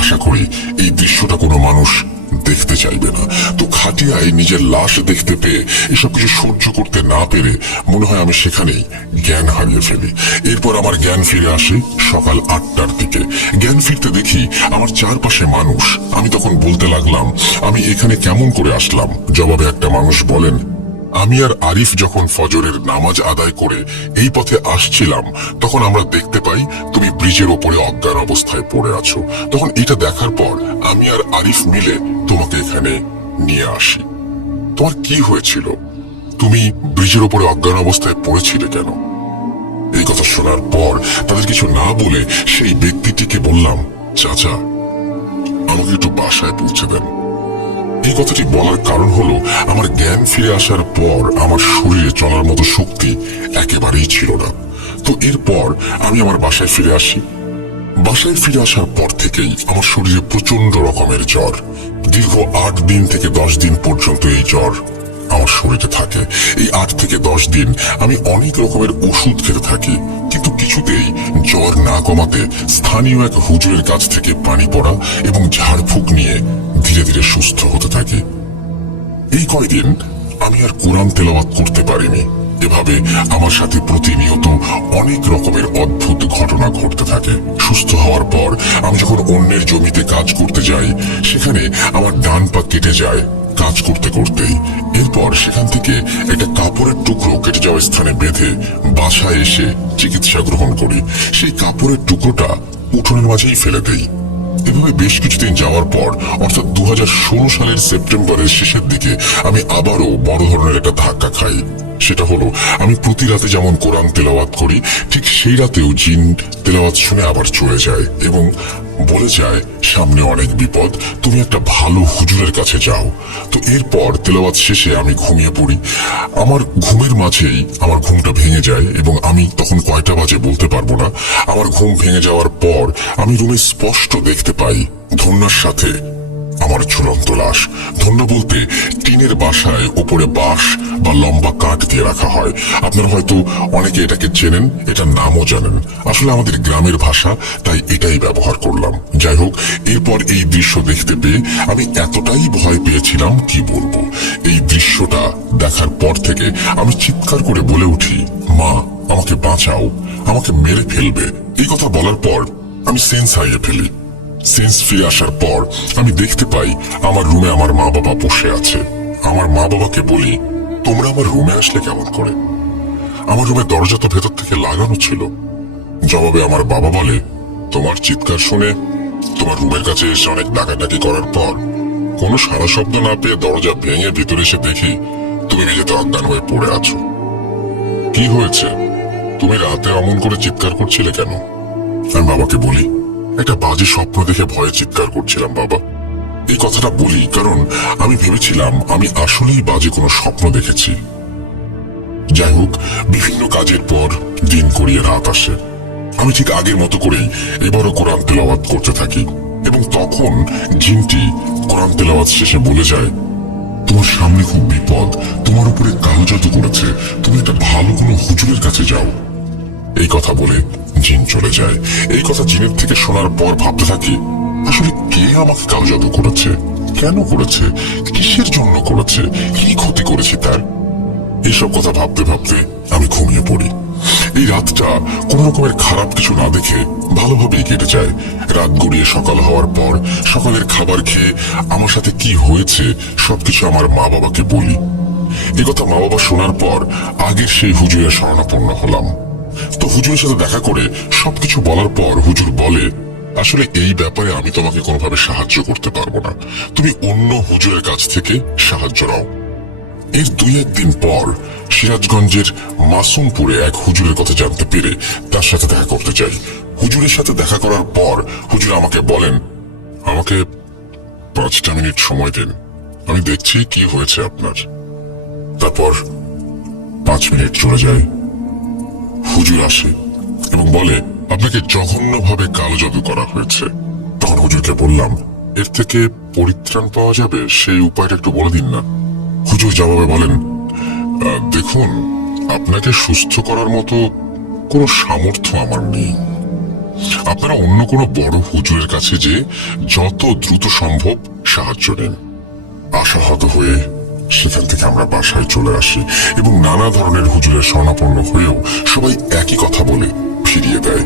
আশা করি এই দৃশ্যটা কোনো মানুষ দেখতে চাইবে না। তো খাটিয়ায় নিজের লাশ দেখতে পেয়ে এসব কিছু সহ্য করতে না পেরে মনে হয় আমি সেখানেই জ্ঞান হারিয়ে ফেলি। এরপর আমার জ্ঞান ফিরে আসে সকাল 8টার দিকে। জ্ঞান ফিরতে দেখি আমার চারপাশে মানুষ। আমি তখন বলতে লাগলাম, আমি এখানে কেমন করে আসলাম? জবাবে একটা মানুষ বলেন, আমি আর আরিফ যখন ফজরের নামাজ আদায় করে এই পথে আসছিলাম তখন আমরা দেখতে পাই তুমি ব্রিজের ওপরে অজ্ঞান অবস্থায় পড়ে আছো। তখন এটা দেখার পর আমি আর আরিফ মিলে তোমাকে এখানে নিয়ে আসি। তোমার কি হয়েছিল? তুমি ব্রিজের ওপরে অজ্ঞান অবস্থায় পড়েছিলে কেন? এই কথা শোনার পর তাদের কিছু না বলে সেই ব্যক্তিটিকে বললাম, চাচা আমাকে একটু বাসায় পৌঁছে দেন। এই কথাটি বলার কারণ হলো আমার জ্ঞান ফিরে আসার পর আমার শরীরে চলার মতো শক্তি একেবারেই ছিল না। তো এরপর আমি আমার বাসায় ফিরে আসি। বাসায় ফিরে আসার পর থেকেই আমার শরীরে প্রচন্ড রকমের জ্বর। দীর্ঘ 8 দিন থেকে 10 দিন পর্যন্ত এই জ্বর আমার শরীরে থাকে। এই 8 থেকে 10 দিন আমি অনেক রকমের ওষুধ খেতে থাকি, কিন্তু কিছুতেই জ্বর না কমাতে স্থানীয় এক হুজুরের কাছ থেকে পানি পড়া এবং ঝাড়ফুঁক নিয়ে ধীরে ধীরে সুস্থ হতে থাকি। এই কয়দিন আমি আর কোরআন তেলাওয়াত করতে পারিনি এভাবে আমার সাথে প্রতিনিয়ত অনেক রকমের অদ্ভুত ঘটনা ঘটতে থাকে। সুস্থ হওয়ার পর আমি যখন অন্যের জমিতে কাজ করতে যাই, সেখানে আমার ডান পা কেটে যায় কাজ করতে করতেই। এরপর সেখান থেকে একটা কাপড়ের টুকরো কেটে যাওয়া স্থানে বেঁধে বাসায় এসে চিকিৎসা গ্রহণ করি। সেই কাপড়ের টুকরোটা উঠোনের মাঝেই ফেলে দেই। এভাবে বেশ কিছুদিন যাওয়ার পর অর্থাৎ 2016 সালের সেপ্টেম্বরের শেষের দিকে আমি আবারও বড় ধরনের একটা ধাক্কা খাই। সেটা হলো, আমি প্রতি রাতে যেমন কোরআন তেলাওয়াত করি, ঠিক সেই রাতেও জিন তেলাওয়াত শুনে আবার চলে যায় এবং বলে যায় সামনে অনেক বিপদ, তুমি একটা ভালো হুজুরের কাছে যাও। তো এরপর তেলাওয়াত শেষে আমি ঘুমিয়ে পড়ি। আমার ঘুমের মাঝেই আমার ঘুমটা ভেঙে যায় এবং আমি তখন কয়টা বাজে বলতে পারবো না। আমার ঘুম ভেঙে যাওয়ার পর আমি রুমে স্পষ্ট দেখতে পাই ধন্যার সাথে আমার ঝুলন্ত লাশ। ধন্য বলতে টিনের বাসায় ওপরে বাঁশ বা লম্বা কাঠ দিয়ে রাখা হয়। আপনারা হয়তো অনেকে এটাকে চেনেন, এটার নামও জানেন। আসলে আমাদের গ্রামের ভাষা, তাই এটাই ব্যবহার করলাম। যাই হোক, এরপর এই দৃশ্য দেখতে পেয়ে আমি এতটাই ভয় পেয়েছিলাম কি বলবো। এই দৃশ্যটা দেখার পর থেকে আমি চিৎকার করে বলে উঠি, মা আমাকে বাঁচাও, আমাকে মেরে ফেলবে। এই কথা বলার পর আমি সেন্স হারিয়ে ফেলি। সেন্স ফিরে আসার পর আমি দেখতে পাই আমার রুমে আমার মা বাবা বসে আছে। আমার মা বাবাকে বলি, তোমরা আমার রুমে আসলে কেমন করে? আমার রুমের দরজা তো ভেতর থেকে লাগানো ছিল। জবাবে আমার বাবা বলে, তোমার চিৎকার শুনে তোমার রুমের কাছে এসে অনেক ডাকাডাকি করার পর কোনো সারা শব্দ না পেয়ে দরজা ভেঙে ভিতরে এসে দেখি তুমি মেঝেতে অজ্ঞান হয়ে পড়ে আছো। কি হয়েছে? তুমি রাতে অমন করে চিৎকার করছিলে কেন? আমি বাবাকে বলি, একটা বাজে স্বপ্ন দেখে ভয়ে চিৎকার করছিলাম বাবা। এই কথাটা বলি কারণ আমি ভেবেছিলাম আমি আসলেই বাজে কোনো স্বপ্ন দেখেছি। যাই হোক, বিভিন্ন কাজের পর দিন গড়িয়ে রাত আসে। আমি ঠিক আগের মতো করেই এবারও কোরআন তেলাওয়াত করতে থাকি এবং তখন জিনটি কোরআন তেলাওয়াত শেষে বলে যায়, তোমার সামনে খুব বিপদ, তোমার উপরে কালো জাদু করেছে, তুমি একটা ভালো কোনো হুজুরের কাছে যাও। এই কথা বলে জিন চলে যায়। এই কথা জিনের থেকে শোনার পর ভাবতে থাকি, আসলে কে আমাকে কালো জাদু করেছে, কেন করেছে, কিসের জন্য করেছে, কি ক্ষতি করেছে তার। এইসব কথা ভাবতে ভাবতে আমি ঘুমিয়ে পড়ি। এই রাতটা কোন রকমের খারাপ কিছু না দেখে ভালোভাবেই কেটে যায়। রাত গড়িয়ে সকাল হওয়ার পর সকালের খাবার খেয়ে আমার সাথে কি হয়েছে সবকিছু আমার মা বাবাকে বলি। এই কথা মা বাবা শোনার পর আগের সেই হুজুরের শরণাপন্ন হলাম। তো হুজুরের সাথে দেখা করে সবকিছু বলার পর হুজুর বলে, আসলে এই ব্যাপারে আমি তোমাকে কোনোভাবে সাহায্য করতে পারবো না, তুমি অন্য হুজুরের কাছ থেকে সাহায্য নাও। এর 2-1 দিন পর সিরাজগঞ্জের মাসুমপুরে এক হুজুরের কথা জানতে পেরে তার সাথে দেখা করতে যাই। হুজুরের সাথে দেখা করার পর হুজুর আমাকে বলেন, আমাকে 5টা মিনিট সময় দিন, আমি দেখছি কি হয়েছে আপনার। তারপর 5 মিনিট চলে যায়। হুজুর আসে এবং বলে, আপনাকে জঘন্যভাবে কালো জাদু করা হয়েছে। তখন হুজুরকে বললাম, এর থেকে পরিত্রাণ পাওয়া যাবে সেই উপায়টা একটু বলে দিন না। হুজুর জবাবে বলেন, দেখুন, আপনাকে সুস্থ করার মতো কোনো সামর্থ্য আমার নেই। আপনারা অন্য কোনো বড় হুজুরের কাছে যে যত দ্রুত সম্ভব সাহায্য নেন। আশাহত হয়ে সেখান থেকে আমরা বাসায় চলে আসি এবং নানা ধরনের হুজুরের শরণাপন্ন হয়েও সবাই একই কথা বলে ফিরিয়ে দেয়।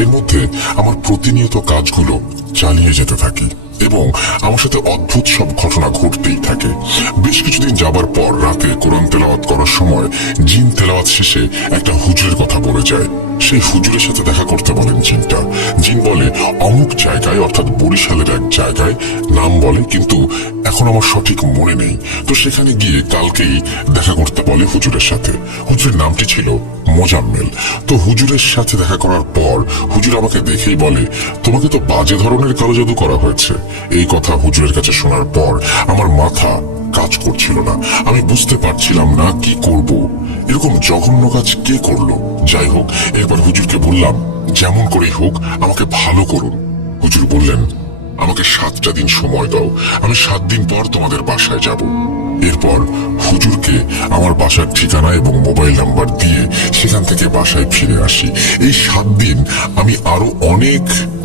এর মধ্যে আমার প্রতিনিয়ত কাজগুলো চালিয়ে যেতে থাকি এবং আমার সাথে অদ্ভুত সব ঘটনা ঘটতেই থাকে। বেশ কিছুদিন যাবার পর রাতে কোরআন তেলাওয়াত করার সময় জিন তেলাওয়াত শেষে একটা হুজুরের কথা বলে যায়। সেই হুজুরের সাথে দেখা করতে বলেন জিনটা। জিন বলে, অমুক জায়গায় অর্থাৎ বরিশালের এক জায়গায় নাম বলে, কিন্তু এখন আমার সঠিক মনে নেই। তো সেখানে গিয়ে কালকেই দেখা করতে বলে হুজুরের সাথে। হুজুরের নামটি ছিল মোজাম্মেল। তো হুজুরের সাথে দেখা করার পর হুজুর আমাকে দেখেই বলে, তোমাকে তো বাজে ধরনের কালো জাদু করা হয়েছে। এই কথা হুজুরের কাছে শোনার পর আমার মাথা কাজ করছিল না। আমি বুঝতে পারছিলাম না কি করব। এরকম জঘন্য কাজ কে করলো? যাই হোক, এরপর হুজুরকে বললাম, যেমন করেই হোক আমাকে ভালো করুন। হুজুর বললেন, আমাকে 7টা দিন সময় দাও, আমি 7 দিন পর তোমাদের বাসায় যাব। এরপর হুজুরকে আমার বাসার ঠিকানা এবং মোবাইল নাম্বার দিয়ে সেখান থেকে বাসায় ফিরে আসি। এই 7 দিন আমি আরো অনেক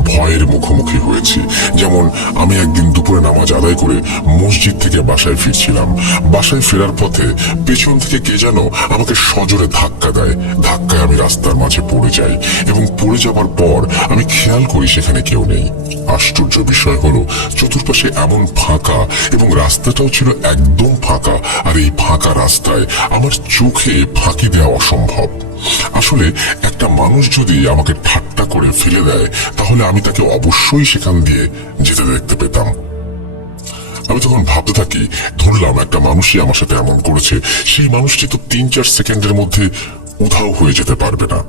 ভয়ের মুখোমুখি হয়েছি। যেমন আমি একদিন দুপুরে নামাজ আদায় করে মসজিদ থেকে বাসায় ফিরছিলাম। বাসায় ফেরার পথে পেছন থেকে কে যেন আমাকে সজোরে ধাক্কা দেয়। ধাক্কায় আমি রাস্তার মাঝে পড়ে যাই এবং পড়ে যাওয়ার পর আমি খেয়াল করি সেখানে কেউ নেই। আশ্চর্য বিষয় হলো চতুর্পাশে এমন ফাঁকা এবং রাস্তাটাও ছিল একদম ফাঁকা। আর এই ফাঁকা রাস্তায় আমার চোখে ফাঁকি দেওয়া অসম্ভব। আসলে একটা মানুষ যদি আমাকে ঠাট্টা করে ফেলে দেয় তাহলে আমি তাকে অবশ্যই সেখান দিয়ে যেতে দেখতে পেতাম। আমি তখন ভাবতে থাকি, ধরলাম একটা মানুষই আমার সাথে এমন করেছে, সেই মানুষটি তো 3-4 সেকেন্ডের মধ্যে উধাও হয়ে যেতে পারবে না।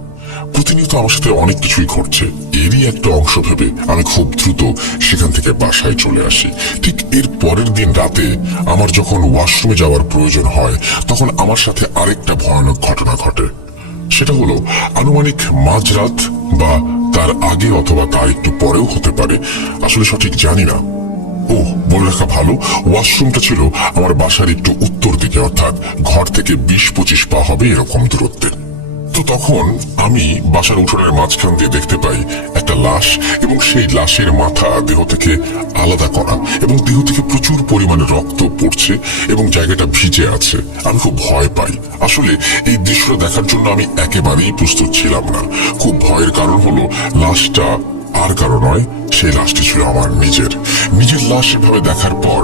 প্রতিনিয়ত আমার সাথে অনেক কিছুই ঘটছে, এরই একটা অংশ ভেবে আমি খুব দ্রুত সেখান থেকে বাসায় চলে আসি। ঠিক এর পরের দিন রাতে আমার যখন ওয়াশরুমে যাওয়ার প্রয়োজন হয় তখন আমার সাথে আরেকটা ভয়ানক ঘটনা ঘটে। সেটা হলো আনুমানিক মাঝরাত বা তার আগে অথবা তার একটু পরেও হতে পারে, আসলে সঠিক জানি না। বলে রাখা ভালো, ওয়াশরুমটা ছিল আমার বাসার একটু উত্তর দিকে, অর্থাৎ ঘর থেকে 20-25 পা হবে এরকম দূরত্বে। তো তখন আমি বাসার উঠোনের মাঝখান দিয়ে দেখতে পাই একটা লাশ, এবং সেই লাশের মাথা দেহ থেকে আলাদা করা এবং দেহ থেকে প্রচুর পরিমাণে রক্ত পড়ছে এবং জায়গাটা ভিজে আছে। আমি খুব ভয় পাই। আসলে এই দৃশ্যটা দেখার জন্য আমি একেবারেই প্রস্তুত ছিলাম না। খুব ভয়ের কারণ হলো লাশটা আর কারো নয়, সেই লাশটি ছিল আমার নিজের লাশ। এভাবে দেখার পর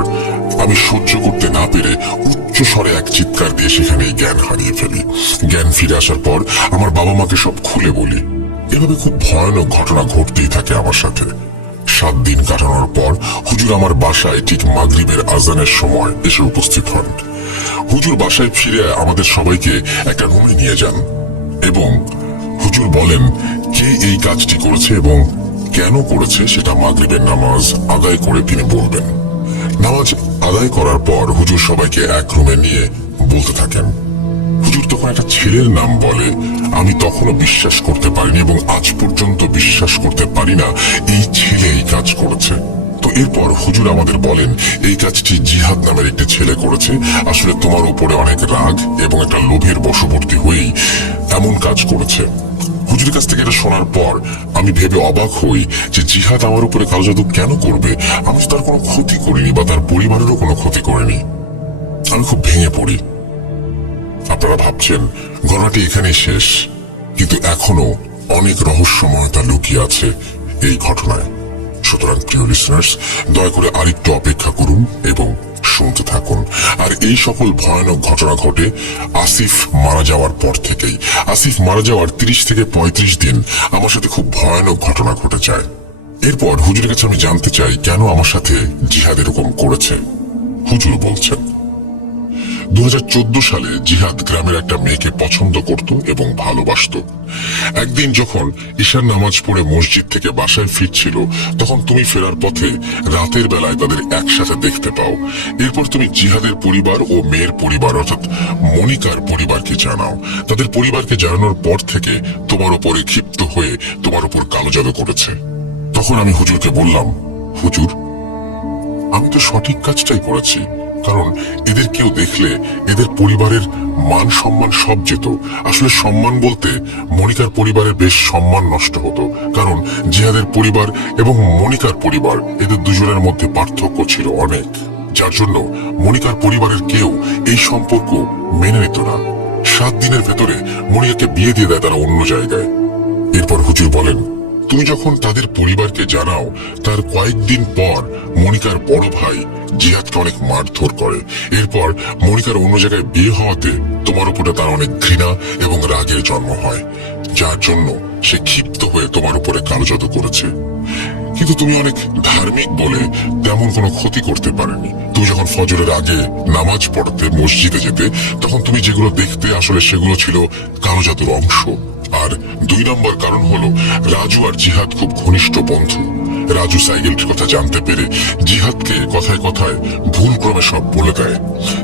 আমি সহ্য করতে না পেরে উচ্চ স্বরে এক চিৎকার দিয়ে সেখানেই জ্ঞান হারিয়ে ফেলি। জ্ঞান ফিরে আসার পর আমার বাবা মাকে সব খুলে বলি। এভাবে খুব ভয়ানক ঘটনা ঘটতেই থাকে আমার সাথে। 7 দিন কাটানোর পর হুজুর আমার বাসায় ঠিক মাগরিবের আজানের সময় এসে উপস্থিত হন। হুজুর বাসায় ফিরে আমাদের সবাইকে একটা রুমে নিয়ে যান এবং হুজুর বলেন কে এই কাজটি করেছে এবং কেন করেছে সেটা মাগরিবের নামাজ আদায় করে তিনি বলবেন। নামাজ আদায় করার পর হুজুর সবাইকে এক রুমে নিয়ে বলতে থাকেন। হুজুর তখন একটা ছেলের নাম বলে। আমি তখনও বিশ্বাস করতে পারিনি এবং আজ পর্যন্ত বিশ্বাস করতে পারি না এই ছেলে এই কাজ করেছে। তো এরপর হুজুর আমাদের বলেন এই কাজটি জিহাদ নামের একটি ছেলে করেছে। আসলে তোমার উপরে অনেক রাগ এবং একটা লোভের বশবর্তী হয়েই এমন কাজ করেছে। হুজুরের কাছ থেকে এটা শোনার পর আমি ভেবে অবাক হই যে জিহাদ আমার উপরে কালো জাদু কেন করবে? আমি তো তার কোনো ক্ষতি করিনি বা তার পরিবারেরও কোনো ক্ষতি করিনি। আমি খুব ভেঙে পড়ি। আপনারা ভাবছেন ঘটনাটি এখানেই শেষ, কিন্তু এখনো অনেক রহস্যময়তা লুকিয়ে আছে এই ঘটনায়। সুতরাং প্রিয় লিসনার্স, দয়া করে আরেকটু অপেক্ষা করুন এবং শুনতে থাকুন। আর এই সকল ভয়ানক ঘটনা ঘটে আসিফ মারা যাওয়ার পর থেকেই। আসিফ মারা যাওয়ার 30 থেকে 35 দিন আমার সাথে খুব ভয়ানক ঘটনা ঘটে যায়। এরপর হুজুরের কাছে আমি জানতে চাই কেন আমার সাথে জিহাদ এরকম করেছে। হুজুর বলছেন 2014 সালে জিহাদ গ্রামের একটা মেয়েকে পছন্দ করত এবং ভালোবাসত। একদিন যখন ঈশার নামাজ পড়ে মসজিদ থেকে বাসায় ফিরছিল তখন তুমি ফেরার পথে রাতের বেলায় তাদের একসাথে দেখতে পাও। এরপর তুমি জিহাদের পরিবার ও মেয়ের পরিবার অর্থাৎ মনিকার পরিবারকে জানাও। তাদের পরিবারকে জানানোর পর থেকে তোমার উপরে ক্ষিপ্ত হয়ে তোমার উপর কালো জাদু করেছে। তখন আমি হুজুরকে বললাম, হুজুর আমি তো সঠিক কাজটাই করেছি, কারণ এদের কেউ দেখলে এদের পরিবারের মান সম্মান সব যেত। আসলে সম্মান বলতে মনিকার পরিবারের বেশ সম্মান নষ্ট হতো, কারণ জিহাদের পরিবার এবং মনিকার পরিবার এদের দুজনের মধ্যে পার্থক্য ছিল অনেক, যার জন্য মনিকার পরিবারের কেউ এই সম্পর্ক মেনে নিত না। 7 দিনের ভেতরে মনিকাকে বিয়ে দিয়ে দেয় তারা অন্য জায়গায়। এরপর হুজুর বলেন তুমি যখন তাদের পরিবারকে জানাও তার কয়েকদিন পর মনিকার বড় ভাই জিহাদকে অনেক মারধর করে। এরপর মনিকার অন্য জায়গায় বিয়ে হওয়াতে তোমার উপরে তার অনেক ঘৃণা এবং রাগের জন্ম হয়, যার জন্য সে ক্ষিপ্ত হয়ে তোমার উপরে কালো জাদু করেছে। কিন্তু তুমি অনেক ধার্মিক বলে তেমন কোনো ক্ষতি করতে পারেনি। তুমি যখন ফজরের আগে নামাজ পড়তে মসজিদে যেতে তখন তুমি যেগুলো দেখতে আসলে সেগুলো ছিল কালো জাদুর অংশ। আর 2 নম্বর কারণ হলো রাজু আর জিহাদ খুব ঘনিষ্ঠ বন্ধু। রাজু সাইকেলটির কথা জানতে পেরে জিহাদকে কথায় কথায় ভুল ক্রমে সব বলে দেয়,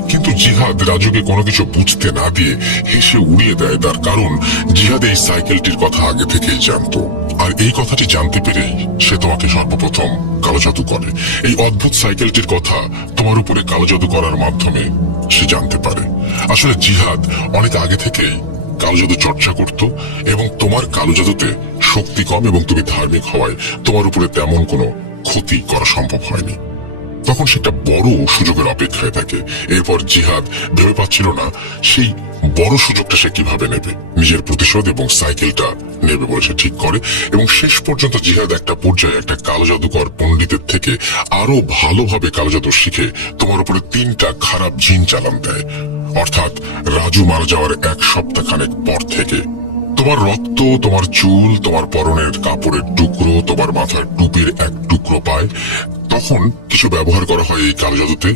কিন্তু জিহাদ রাজুকে কোনো কিছু বুঝতে না দিয়ে হেসে উড়িয়ে দেয়। তার কারণ জিহাদ এই সাইকেলটির কথা আগে থেকেই জানতো, আর এই কথাটি জানতে পেরেই সে তোমাকে সর্বপ্রথম কালো জাদু করে। এই অদ্ভুত সাইকেলটির কথা তোমার উপরে কালো জাদু করার মাধ্যমে সে জানতে পারে। আসলে জিহাদ অনেক আগে থেকেই কালো জাদু চর্চা করত এবং তোমার কালো জাদুতে শক্তি কম এবং তুমি ধার্মিক হওয়ায় তোমার উপরে তেমন কোনো ক্ষতি করা সম্ভব হয়নি। তখন সে একটা বড় সুযোগের অপেক্ষায় থাকে। এরপর জিহাদ ভেবে পাচ্ছিল না সেই বড় সুযোগটা সে কিভাবে নেবে। নিজের প্রতিশোধ এবং সাইকেলটা নেবে বলে সে ঠিক করে এবং শেষ পর্যন্ত জিহাদ একটা পর্যায়ে একটা কালো জাদুকর পণ্ডিতের থেকে আরো ভালোভাবে কালো জাদু শিখে তোমার উপরে 3টা খারাপ জিন চালান দেয়। অর্থাৎ রাজু মারা যাওয়ার 1 সপ্তাহ খানেক পর থেকে তোমার রক্ত, তোমার চুল, তোমার পরনের কাপড়ের টুকরো, তোমার মাথার টুপির 1 টুকরো পায়। তখন কিছু ব্যবহার করা হয় এই কালো জাদুতে।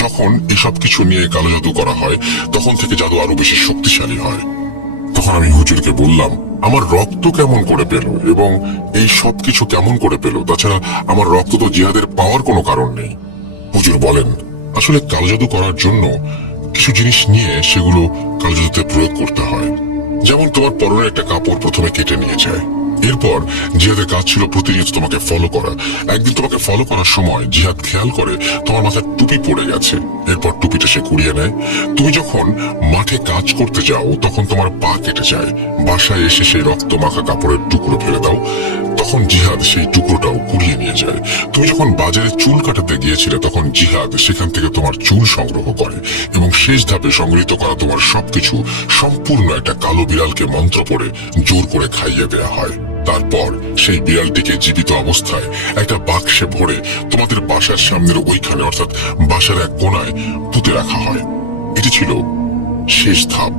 যখন এসব কিছু নিয়ে কালো জাদু করা হয় তখন থেকে জাদু আরো বেশি শক্তিশালী হয়। তখন আমি হুজুরকে বললাম, আমার রক্ত কেমন করে পেল এবং এই সব কিছু কেমন করে পেল? তাছাড়া আমার রক্ত তো জিহাদের পাওয়ার কোনো কারণ নেই। হুজুর বলেন, আসলে কালো জাদু করার জন্য কিছু জিনিস নিয়ে সেগুলো কালো জাদুতে প্রয়োগ করতে হয়। যেমন তোমার পরনের একটা কাপড় প্রথমে কেটে নিয়ে যায়। এরপর জিহাদের কাজ ছিল প্রতিনিয়ত তোমাকে ফলো করা। একদিন তোমাকে ফলো করার সময় জিহাদ খেয়াল করে তোমার মাথার টুপি পড়ে গেছে। এরপর টুপিটা সে কুড়িয়ে নেয়। তুমি যখন মাঠে কাজ করতে যাও তখন তোমার পা কেটে যায়। বাসায় এসে সেই রক্ত মাখা কাপড়ের টুকরো ফেলে দাও। তখন জিহাদ সেই টুকরোটাও কুড়িয়ে নিয়ে যায়। তুমি যখন বাজারে চুল কাটাতে গিয়েছিলে তখন জিহাদ সেখান থেকে তোমার চুল সংগ্রহ করে এবং শেষ ধাপে সংগৃহীত করা তোমার সবকিছু সম্পূর্ণ একটা কালো বিড়ালকে মন্ত্র পড়ে জোর করে খাইয়ে দেয়া হয়। তারপর সেই বিড়ালটিকে জীবিত অবস্থায় একটা বাক্সে ভরে তোমাদের বাসার সামনের ওইখানে অর্থাৎ বাসার এক কোণায় পুঁতে রাখা হয়। এটি ছিল শেষ ধাপ।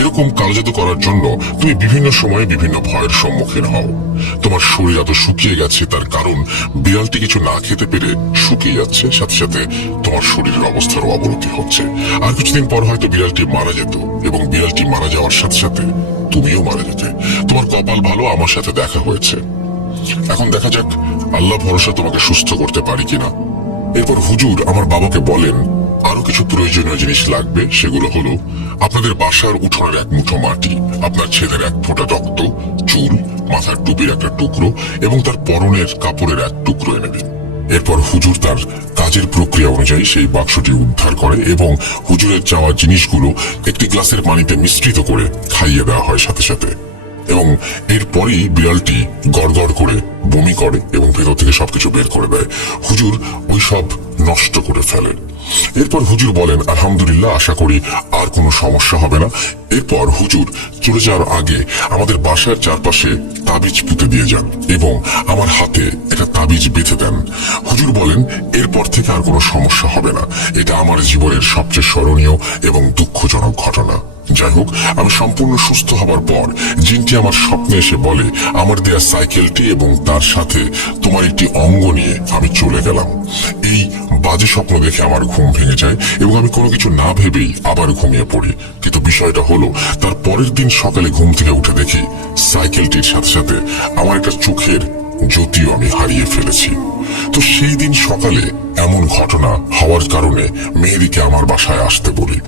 এরকম কালো জাদু করার জন্য তুমি বিভিন্ন সময়ে বিভিন্ন ভয়ের সম্মুখীন হও। তোমার শরীর এত শুকিয়ে গেছে তার কারণ বিড়ালটি কিছু না খেতে পেরে শুকিয়ে যাচ্ছে, সাথে সাথে তোমার শরীরের অবস্থারও অবনতি হচ্ছে। আর কিছুদিন পর হয়তো বিড়ালটি মারা যেত এবং বিড়ালটি মারা যাওয়ার সাথে সাথে তুমিও মারা যেতে। তোমার কপাল ভালো, আমার সাথে দেখা হয়েছে। এখন দেখা যাক আল্লাহ ভরসা তোমাকে সুস্থ করতে পারি কিনা। এরপর হুজুর আমার বাবাকে বলেন, আরো কিছু প্রয়োজনীয় জিনিস লাগবে। সেগুলো হলো আপনাদের বাসার উঠোনের 1 মুঠো মাটি, আপনার ছেলের 1 ফোঁটা রক্ত, চুল, মাথার টুপির একটা টুকরো এবং তার পরনের কাপড়ের 1 টুকরো এনে দিন। এরপর হুজুর তার কাজের প্রক্রিয়া অনুযায়ী সেই বাক্সটি উদ্ধার করে এবং হুজুরের চাওয়া জিনিসগুলো একটি গ্লাসের পানিতে মিশ্রিত করে খাইয়ে দেওয়া হয় সাথে সাথে। এবং এরপরই বিড়ালটি গড়গড় করে বমি করে এবং ভেতর থেকে সবকিছু বের করে দেয়। হুজুর ওই সব নষ্ট করে ফেলে। এরপর হুজুর বলেন, আলহামদুলিল্লাহ, আশা করি আর কোনো সমস্যা হবে না। এরপর হুজুর চলে যাওয়ার আগে আমাদের বাসার চারপাশে তাবিজ পুঁতে দিয়ে যান এবং আমার হাতে একটা তাবিজ বেঁধে দেন। হুজুর বলেন, এরপর থেকে আর কোনো সমস্যা হবে না। এটা আমার জীবনের সবচেয়ে স্মরণীয় এবং দুঃখজনক ঘটনা। যাই হোক, আমি সম্পূর্ণ সুস্থ হবার পর জিনটি আমার স্বপ্নে এসে বলে, আমার দেয়া সাইকেলটি এবং তার সাথে তোমার একটি অঙ্গ নিয়ে আমি চলে গেলাম। এই বাজে স্বপ্ন দেখে আমার ঘুম ভেঙে যায় এবং আমি কোনো কিছু না ভেবেই আবার ঘুমিয়ে পড়ি। কিন্তু বিষয়টা হলো, তার পরের দিন সকালে ঘুম থেকে উঠে দেখি সাইকেলটির সাথে সাথে আমার একটা চোখের জ্যোতিও আমি হারিয়ে ফেলেছি। তো সেই দিন সকালে এমন ঘটনা হওয়ার কারণে মেহেদিকে আমার বাসায় আসতে বলি।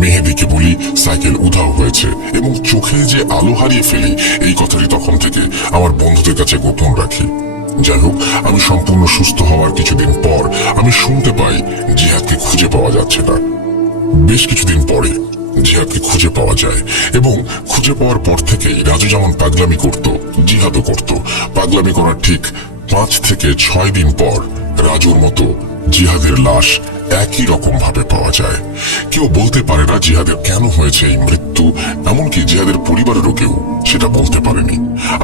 মেহেদিকে বলি সাইকেল উধাও হয়েছে এবং চোখে যে আলো হারিয়ে ফেলি এই কথাটি তখন থেকে আমার বন্ধুদের কাছে গোপন রাখি। যাই হোক, আমি সম্পূর্ণ সুস্থ হওয়ার কিছুদিন পর আমি শুনতে পাই জিহাদকে খুঁজে পাওয়া যাচ্ছে না। বেশ কিছুদিন পরে জিহাদকে খুঁজে পাওয়া যায় এবং খুঁজে পাওয়ার পর থেকেই রাজু যেমন পাগলামি করত, জিহাদও করত। পাগলামি করার ঠিক 5 থেকে 6 দিন পর রাজুর মতো জিহাদের লাশ একই রকম ভাবে পাওয়া যায়। কেউ বলতে পারে না জিহাদের কেন হয়েছে এই মৃত্যু, এমনকি জিহাদের পরিবারেরও কেউ সেটা বলতে পারেনি।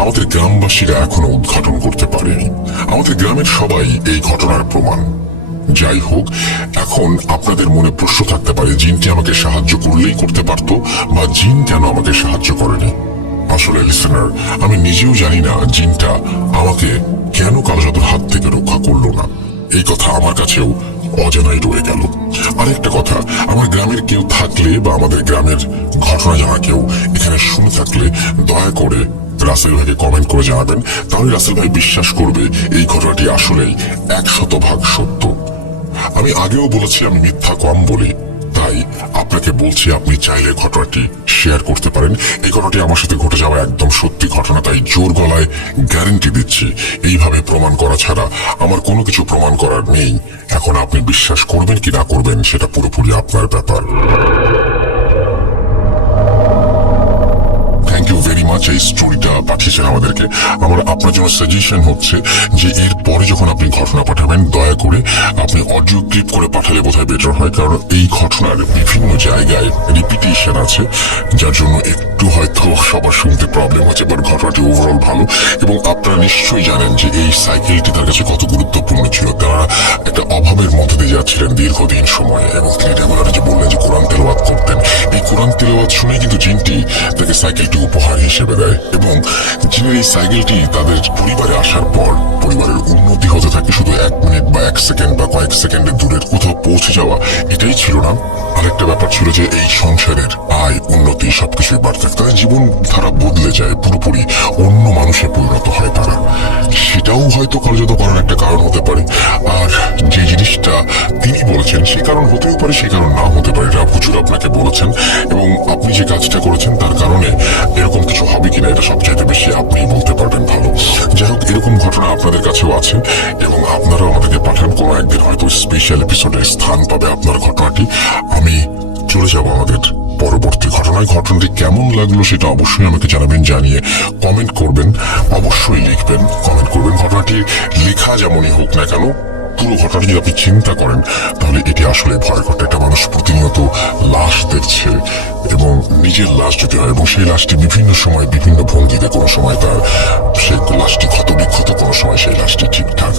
আমাদের গ্রামবাসীরা এখনো উদ্ঘাটন করতে পারেনি। আমাদের গ্রামের সবাই এই ঘটনার প্রমাণ। যাই হোক, এখন আপনাদের মনে প্রশ্ন থাকতে পারে, জিনটি আমাকে সাহায্য করলেই করতে পারতো, বা জিন কেন আমাকে সাহায্য করেনি। আসলে লিসেনার, আমি নিজেও জানি না জিনটা আমাকে কেন কালো জাদুর হাত থেকে রক্ষা করলো না। এই কথা আমার কাছেও অজানাই রয়ে গেল। আরেকটা কথা, আমার গ্রামের কেউ থাকলে বা আমাদের গ্রামের ঘটনা জানা কেউ এখানে শুনে থাকলে দয়া করে রাসেল ভাইকে কমেন্ট করে জানাবেন। তাহলে রাসেল ভাই বিশ্বাস করবে এই ঘটনাটি আসলেই 100% সত্য। আমি আগেও বলেছি আমি মিথ্যা কম বলি, তাই আপনাকে বলছি আপনি চাইলে ঘটনাটি শেয়ার করতে পারেন। এই ঘটনাটি আমার সাথে ঘটে যাওয়া একদম সত্যি ঘটনা, তাই জোর গলায় গ্যারান্টি দিচ্ছি এইভাবে প্রমাণ করা ছাড়া আমার কোনো কিছু প্রমাণ করার নেই। এখন আপনি বিশ্বাস করবেন কি না করবেন সেটা পুরোপুরি আপনার ব্যাপার। থ্যাংক ইউ ভেরি মাচ এই স্টোরিটা পাঠিয়েছেন আমাদেরকে। আমার আপনার জন্য সাজেশন হচ্ছে যে এর পরে যখন আপনি ঘটনা পাঠাবেন দয়া করে আপনি অডিও ক্লিপ করে পাঠালে বোধহয় বেটার হয়, কারণ এই ঘটনার বিভিন্ন জায়গায় রিপিটেশন আছে, যার জন্য একটু হয়তো সবার শুনতে প্রবলেম হচ্ছে, বাট ঘটনাটি ওভারঅল ভালো। এবং আপনারা নিশ্চয়ই জানেন যে এই সাইকেলটি তার কাছে কত গুরুত্বপূর্ণ ছিল। তারা একটা অভাবের মধ্যে দিয়ে যাচ্ছিলেন দীর্ঘদিন সময়ে, এবং তিনি রেগুলার যে বললেন যে কোরআন তেলাওয়াত করতেন, এই কোরআন তেলাওয়াত শুনে কিন্তু জিনটি তাকে সাইকেলটি উপহার হিসেবে দেয়। এবং জিনের এই সাইকেলটি তাদের পরিবারে আসার পর পরিবারের উন্নতি হতে থাকে। শুধু 1 মিনিট বা 1 সেকেন্ড বা কয়েক সেকেন্ডের দূরের কোথাও পৌঁছে যাওয়া এটাই ছিল না, আরেকটা ব্যাপার ছিল যে এই সংসারের আয় উন্নতি সবকিছুই বাড়তে থাকে। তাদের জীবন ধারা বদলে যায়, পুরোপুরি অন্য মানুষে পরিণত হয় তারা। সেটাও হয়তো কার্যত করার একটা কারণ হতে পারে। আর যে জিনিসটা তিনি বলেছেন সেই কারণ হতেও পারে, সেই কারণ না হতে পারে, এটা হুজুর আপনাকে বলেছেন। এবং আপনি যে কাজটা করেছেন তার কারণে এরকম কিছু হবে কিনা এটা সবচাইতে বেশি আপনি বলতে পারবেন ভালো। যাই হোক, এরকম ঘটনা আপনাদের কাছেও আছে এবং আপনারা আমাদেরকে পাঠান, কোনো একদিন হয়তো স্পেশাল এপিসোডে স্থান পাবে আপনার ঘটনাটি। আমি চলে যাব আমাদের পরবর্তী ঘটনায়। ঘটনাটি কেমন লাগলো সেটা অবশ্যই আমাকে জানাবেন, জানিয়ে কমেন্ট করবেন, অবশ্যই লিখবেন, কমেন্ট করবেন। ঘটনাটি লেখা যেমনই হোক না কেন, পুরো ঘটনাটি যদি আপনি চিন্তা করেন তাহলে এটি আসলে ভয়কর। একটা মানুষ প্রতিনিয়ত লাশ দেখছে এবং নিজের লাশ যদি হয় এবং সেই লাশটি বিভিন্ন সময় বিভিন্ন ভঙ্গিতে, কোনো সময় তার সেই লাশটি ক্ষত বিক্ষত, কোনো সময় সেই লাশটি ঠিকঠাক।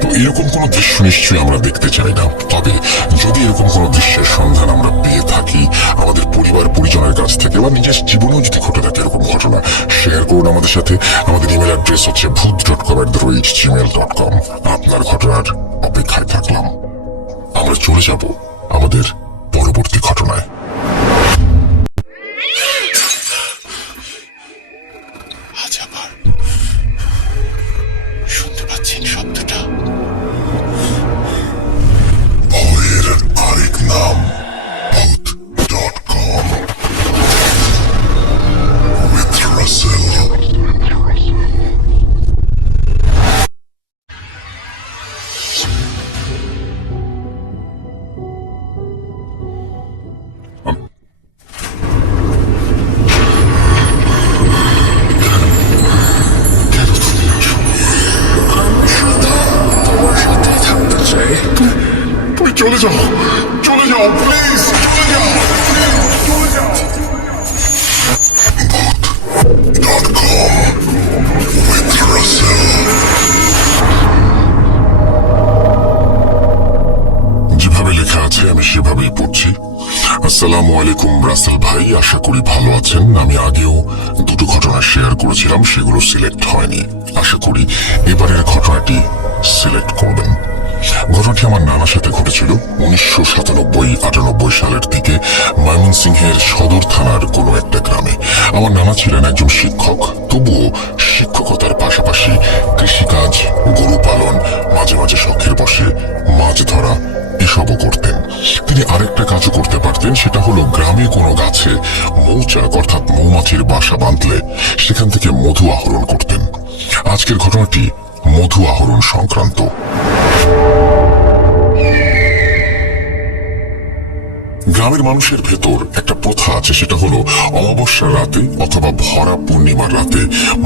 তো এরকম কোনো দৃশ্য নিশ্চয়ই আমরা দেখতে চাই না। তবে যদি এরকম কোনো দৃশ্যের সন্ধান আমরা পেয়ে থাকি আমাদের পরিবার পরিজনের কাছ থেকে বা নিজের জীবনেও যদি ঘটে থাকে এরকম ঘটনা, শেয়ার করুন আমাদের সাথে। আমাদের ইমেল অ্যাড্রেস হচ্ছে bhoot.com@gmail.com। আপনার ঘটনার অপেক্ষায় থাকলাম। আমরা চলে যাব আমাদের পরবর্তী ঘটনায়। আজ আবার শুনতে পাচ্ছেন শব্দটা? ভয়ের আরেক নাম bhoot.com with Russell। তুমি চলে যাও, চলে যাও, প্লিজ চলে যাও, চলে যাও। Bhoot.com with Russell। যেভাবে লেখা আছে আমি সেভাবেই পড়ছি। আসসালামু আলাইকুম রাসেল ভাই, আশা করি ভালো আছেন। আমি আগেও দুটো ঘটনা শেয়ার করেছিলাম, সেগুলো সিলেক্ট হয়নি। আশা করি এবারের ঘটনাটি সিলেক্ট করবেন। ঘটনাটি আমার নানার সাথে ঘটেছিল 1997-98 সালের দিকে ময়মনসিংহের সদর থানার কোনো একটা গ্রামে। আমার নানা ছিলেন একজন শিক্ষক, তবুও শিক্ষকতার পাশাপাশি কৃষিকাজ, গরু পালন, মাঝে মাঝে শখের বসে মাছ ধরা এসবও করতেন। তিনি আরেকটা কাজও করতে পারতেন, সেটা হলো গ্রামে কোনো গাছে মৌচাক অর্থাৎ মৌমাছির বাসা বাঁধলে সেখান থেকে মধু আহরণ করতেন। আজকের ঘটনাটি মধু আহরণ সংক্রান্ত। গ্রামের মানুষের ভেতর একটা প্রথা আছে, সেটা হলো অমাবস্যার রাতে অথবা ভরা পূর্ণিমার রাতে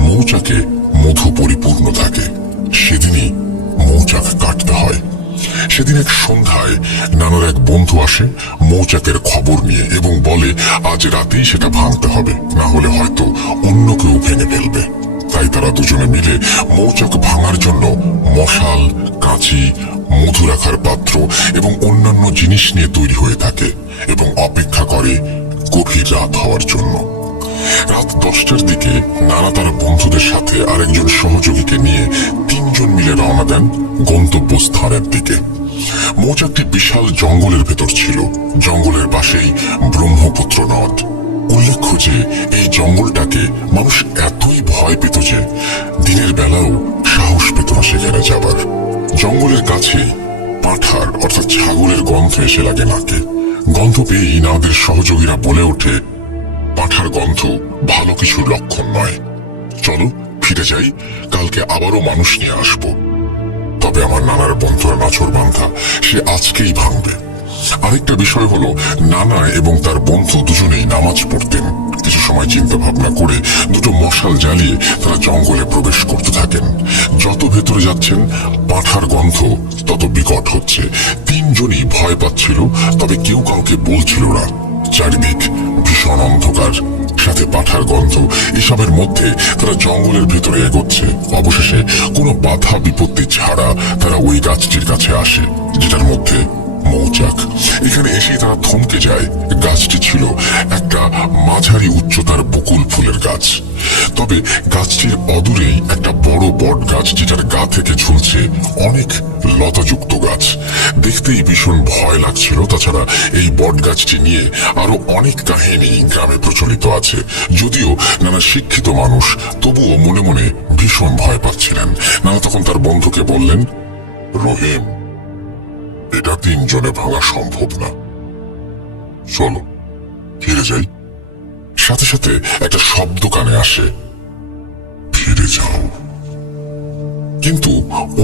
মৌচাকে মধু পরিপূর্ণ থাকে, সেদিনই মৌচাক কাটতে হয়। সেদিন এক সন্ধ্যায় নানার এক বন্ধু আসে মৌচাকের খবর নিয়ে এবং বলে আজ রাতেই সেটা ভাঙতে হবে, না হলে হয়তো অন্য কেউ ভেঙে ফেলবে। তাই তারা দুজনে মিলে মৌচাক ভাঙার জন্য মশাল, কাঁচি, মধু রাখার পাত্র এবং অন্যান্য জিনিস নিয়ে তৈরি হয়ে থাকে এবং অপেক্ষা করে গভীর রাত হওয়ার জন্য। রাত 10টার দিকে নানা তার বন্ধুদের সাথে আরেকজন সহযোগীকে নিয়ে 3 জন মিলে রওনা দেন গন্তব্যস্থানের দিকে। মৌচাকটি বিশাল জঙ্গলের ভেতর ছিল। জঙ্গলের পাশেই ব্রহ্মপুত্র নদ। উল্লেখ্য যে এই জঙ্গলটাকে মানুষ এতই ভয় পেত যে দিনের বেলাও সাহস পেত না সেখানে যাবার। জঙ্গলের কাছেই পাঁঠার অর্থাৎ ছাগলের গন্ধ এসে লাগে নাকে। গন্ধ পেয়েই নাদের সহযোগীরা বলে ওঠে, পাঁঠার গন্ধ ভালো কিছুর লক্ষণ নয়, চলো ফিরে যাই, কালকে আবারও মানুষ নিয়ে আসবো। তবে আমার নানার বন্ধুরা নাছর বান্ধা, সে আজকেই ভাঙবে। আরেকটা বিষয় হলো নানা এবং তার বন্ধু দুজনেই নামাজ পড়তেন, কিছু সময় চিন্তা ভাবনা করে দুটো মশাল জ্বালিয়ে তারা জঙ্গলে প্রবেশ করতে থাকেন। যত ভেতরে যাচ্ছেন পাঁঠার গন্ধ তত বিকট হচ্ছে। তিনজনই ভয় পাচ্ছিল, তবে কেউ কাউকে বলছিল না। চারিদিক ভীষণ অন্ধকার, সাথে পাঁঠার গন্ধ, এসবের মধ্যে তারা জঙ্গলের ভেতরে এগোচ্ছে। অবশেষে কোনো বাধা বিপত্তি ছাড়া তারা ওই গাছটির কাছে আসে, যেটার মধ্যে মৌচাক। এখানে এসে তারা থমকে যায়। গাছটি ছিল একটা মাঝারি উচ্চতার বকুল ফুলের গাছ। তবে গাছটির অদূরেই একটা বড় বট গাছ, যেটার গা থেকে ঝুলছে অনেক লতাযুক্ত গাছ। দেখতেই ভীষণ ভয় লাগছিল। তাছাড়া এই বট গাছটি নিয়ে আরো অনেক কাহিনী গ্রামে প্রচলিত আছে। যদিও নানা শিক্ষিত মানুষ, তবুও মনে মনে ভীষণ ভয় পাচ্ছিলেন। নানা তখন তার বন্ধুকে বললেন, রহিম, এটা তিনজনে ভাঙা সম্ভব না, চলো ফিরে যাই। সাথে সাথে একটা শব্দ কানে আসে, ফিরে যাও। কিন্তু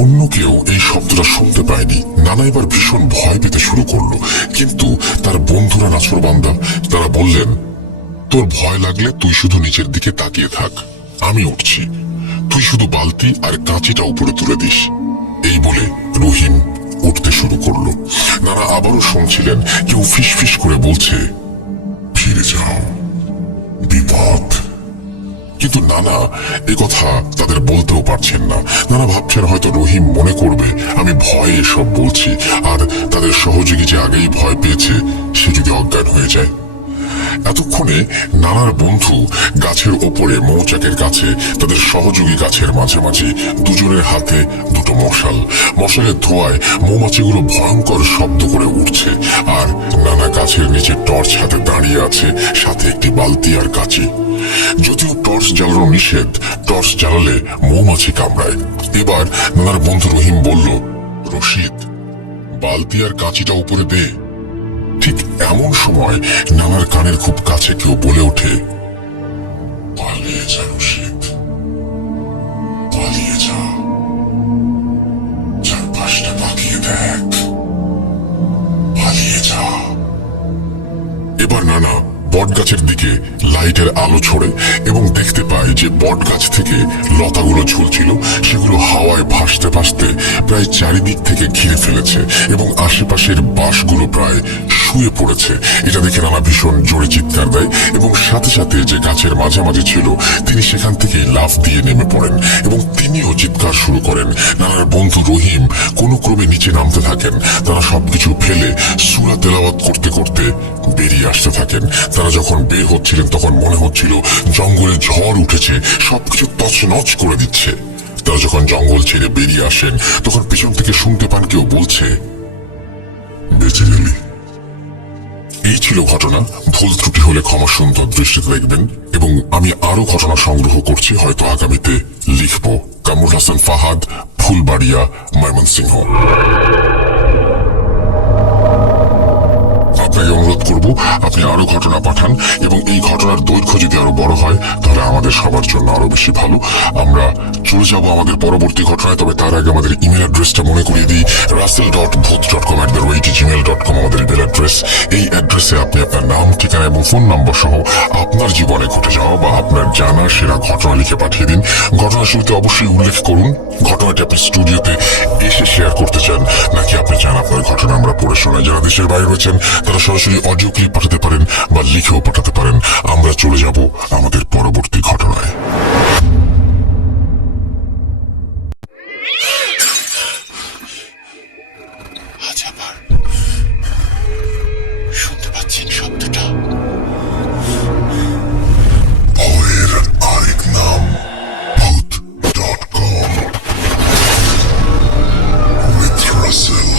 অন্য কেউ এই শব্দটা শুনতে পায়নি। নানা এবার ভীষণ ভয় পেতে শুরু করলো। কিন্তু তার বন্ধুরা নাছোড়বান্দা, তারা বললেন, তোর ভয় লাগলে তুই শুধু নিচের দিকে তাকিয়ে থাক, আমি উঠছি। তুই শুধু বালতি আর কাঁচিটা উপরে তুলে দিস। এই বলে রহিম উঠতে শুরু করলো। নানা আবারও শুনছিলেন কেউ ফিস ফিস করে বলছে, ফিরে যাও, বিপদ। কিন্তু নানা এ কথা তাদের বলতেও পারছেন না। নানা ভাবছেন হয়তো রহিম মনে করবে আমি ভয়ে এসব বলছি, আর তাদের সহযোগী যে আগেই ভয় পেয়েছে সে যদি অজ্ঞান হয়ে যায়। এতক্ষণে নানার বন্ধু গাছের ওপরে মৌচাকের কাছে তাদের সহযোগী গাছের মাঝামাঝি দুজনের হাতে দুটো মশাল। মশালের ধোঁয়ায় মৌমাছিগুলো ভয়ঙ্কর শব্দ করে উঠছে। আর নানা গাছের নিচে টর্চ হাতে দাঁড়িয়ে আছে, সাথে একটি বালতি আর কাঁচি। যদিও টর্চ জ্বালানো নিষেধ, টর্চ জ্বালালে মৌমাছি কামড়ায়। এবার নানার বন্ধু রহিম বলল, রশিদ, বালতি আর কাঁচিটা উপরে দে। ঠিক এমন সময় নানার কানের খুব কাছে কেউ বলে ওঠে, পালিয়ে যা রশিদ, পালিয়ে যা, চারপাশটা তাকিয়ে দেখ, পালিয়ে যা। এবার নানা বট গাছের দিকে লাইটের আলো ছড়ে এবং দেখতে পায় যে বট গাছ থেকে লতাগুলো ঝুলছিল সেগুলো হাওয়ায় ভাসতে ভাসতে প্রায় চারিদিক থেকে ঘিরে ফেলেছে এবং আশেপাশের বাঁশগুলো প্রায় শুয়ে পড়েছে। এটা দেখে নানা ভীষণ জোরে চিৎকার দেয় এবং সাথে সাথে যে গাছের মাঝামাঝি ছিল তিনি সেখান থেকে লাফ দিয়ে নেমে পড়েন এবং তিনিও চিৎকার শুরু করেন। নানার বন্ধু রহিম কোনো ক্রমে নিচে নামতে থাকেন। তারা সবকিছু ফেলে সূরা তেলাওয়াত করতে করতে বেরিয়ে আসতে থাকেন। তারা যখন বের হচ্ছিলেন তখন মনে হচ্ছিল জঙ্গলে ঝড় উঠেছে, সবকিছু তছনছ করে দিচ্ছে। তারা যখন জঙ্গল ছেড়ে বেরিয়ে আসেন তখন পেছন থেকে শুনতে পান কেউ বলছে, বেঁচে গেলি। এই ছিল ঘটনা। ভুল ত্রুটি হলে ক্ষমা সুন্দর দৃষ্টিতে দেখবেন এবং আমি আরো ঘটনা সংগ্রহ করছি, হয়তো আগামীতে লিখব। কামরুল হাসান ফাহাদ, ফুলবাড়িয়া, ময়মনসিংহ। আপনাকে অনুরোধ করব আপনি আরো ঘটনা পাঠান এবং এই ঘটনার দৈর্ঘ্য যদি আরো বড় হয় তাহলে আমাদের সবার জন্য আরো বেশি ভালো। আমরা চলে যাব আমাদের পরবর্তী ঘটনায়, তবে তার আগে আমাদের ইমেল অ্যাড্রেসটা মনে করিয়ে দিই। russell.booth.com@gmail.com আমাদের ইমেল অ্যাড্রেস। এই অ্যাড্রেসে আপনি আপনার নাম, ঠিকানা এবং ফোন নাম্বার সহ আপনার জীবনে ঘটে যাওয়া বা আপনার জানা সেরা ঘটনা লিখে পাঠিয়ে দিন। ঘটনা শুরুতে অবশ্যই উল্লেখ করুন ঘটনাটি আপনি স্টুডিওতে এসে শেয়ার করতে চান নাকি আপনি চান আপনার ঘটনা আমরা পড়ে শোনাই। যারা দেশের বাইরে রয়েছেন তারা সরাসরি অডিও ক্লিপ পাঠাতে পারেন বা লিখেও পাঠাতে পারেন। আমরা চলে যাব আমাদের পরবর্তী ঘটনায়। শুনতে পাচ্ছেন শব্দটা? ভয়ের আরেক নাম Booth.com with Russell.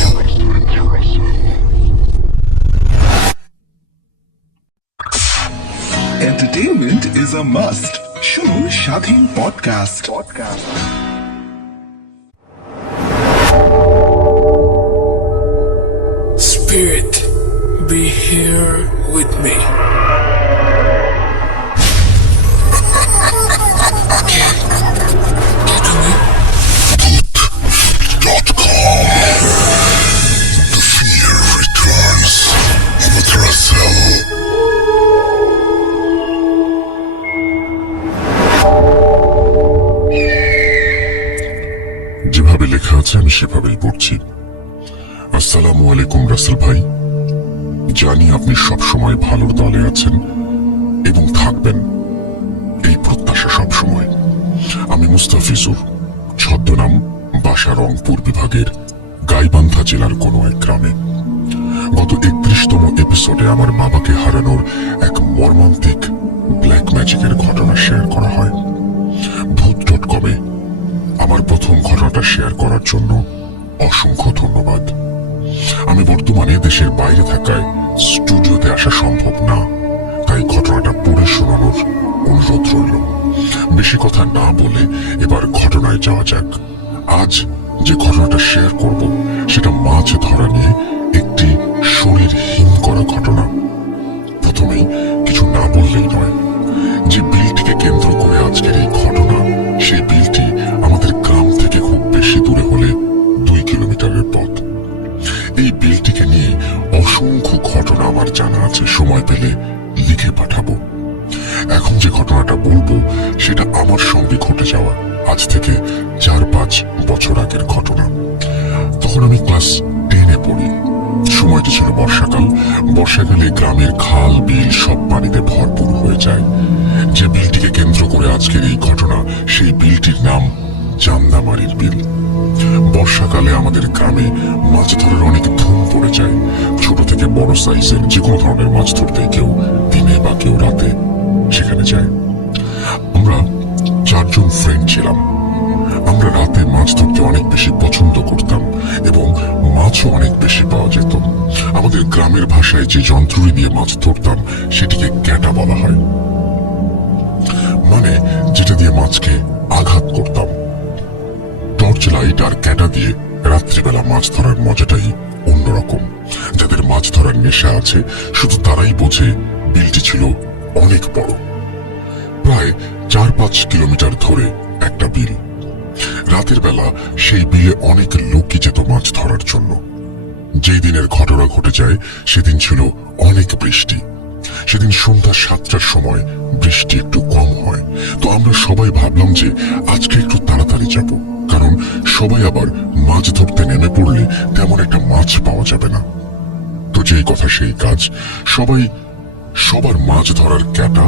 Entertainment is a must. শুনুন স্বাধীন podcast. Spirit, be here with me. Get me. Booth.com. The fear returns with Russell. জানি আপনি সবসময় ভালোর দলে আছেন এবং থাকবেন, এই প্রত্যাশা সবসময়। আমি মুস্তাফিজুর, ছদ্মনাম বাসা রংপুর বিভাগের গাইবান্ধা জেলার কোনো এক গ্রামে। গত 31তম এপিসোডে আমার বাবাকে হারানোর এক মর্মান্তিক ব্ল্যাক ম্যাজিকের ঘটনা শেয়ার করা হয়। ভূত.com-এ আমার প্রথম ঘটনাটা শেয়ার করার জন্য অসংখ্য ধন্যবাদ। আমি বর্তমানে দেশের বাইরে থাকায় স্টুডিওতে আসা সম্ভব না, তাই ঘটনাটা পড়ে শোনানোর অনুরোধ রইল। বেশি কথা না বলে এবার ঘটনায় যাওয়া যাক। আজ যে ঘটনাটা শেয়ার করব সেটা মাছ ধরা নিয়ে একটি শরীর হিম করা ঘটনা। প্রথমেই কিছু না বললেই নয়, যে বিলটিকে কেন্দ্র করে আজকের এই ঘটনা, সেই বিলটি আমাদের গ্রাম থেকে খুব বেশি দূরে হলে 2 কিলোমিটারের পথ। এই বিলটিকে নিয়ে অসংখ্য ঘটনা আমার জানা আছে, সময় পেলে লিখে পাঠাবো। এখন যে ঘটনাটা বলবো সেটা আমার সঙ্গে ঘটে যাওয়া আজ থেকে 4-5 বছর আগের ঘটনা। তখন আমি ক্লাস 10-এ পড়ি। সময়টি ছিল বর্ষাকাল। বর্ষাকালে গ্রামের খাল বিল সব পানিতে ভরপুর হয়ে যায়। যে বিলটিকে কেন্দ্র করে আজকের এই ঘটনা, সেই বিলটির নাম চান্দামারির বিল। বর্ষাকালে আমাদের গ্রামে মাছ ধরার অনেক ধুম পড়ে যায়। ছোট থেকে বড় সাইজের যে কোনো ধরনের মাছ ধরতে কেউ দিনে বা কেউ রাতে সেখানে যায়। আমরা 4 জন ফ্রেন্ড ছিলাম। আমরা রাতে মাছ ধরতে অনেক বেশি পছন্দ করতাম এবং মাছও অনেক বেশি পাওয়া যেত। আমাদের গ্রামের ভাষায় যে যন্ত্রটি দিয়ে মাছ ধরতাম সেটিকে ক্যাটা বলা হয়, মানে যেটা দিয়ে মাছকে আঘাত করতাম। টর্চ লাইট আর ক্যাটা দিয়ে রাত্রিবেলা মাছ ধরার মজাটাই অন্যরকম। যাদের মাছ ধরার নেশা আছে শুধু তারাই বোঝে বিলটি ছিল অনেক বড়, প্রায় 4-5 কিলোমিটার ধরে একটা বিল। রাতের বেলা সেই বিলে অনেক লোকই যেত মাছ ধরার জন্য। যেই দিনের ঘটনা ঘটে যায় সেদিন ছিল অনেক বৃষ্টি। সেদিন সন্ধ্যা 7টার সময় বৃষ্টি একটু কম হয়, তো আমরা সবাই ভাবলাম যে আজকে একটু তাড়াতাড়ি যাব, কারণ সবাই আবার মাছ ধরতে নেমে পড়লে তেমন একটা মাছ পাওয়া যাবে না। তো যেই কথা সেই কাজ, সবাই সবার মাছ ধরার ক্যাটা,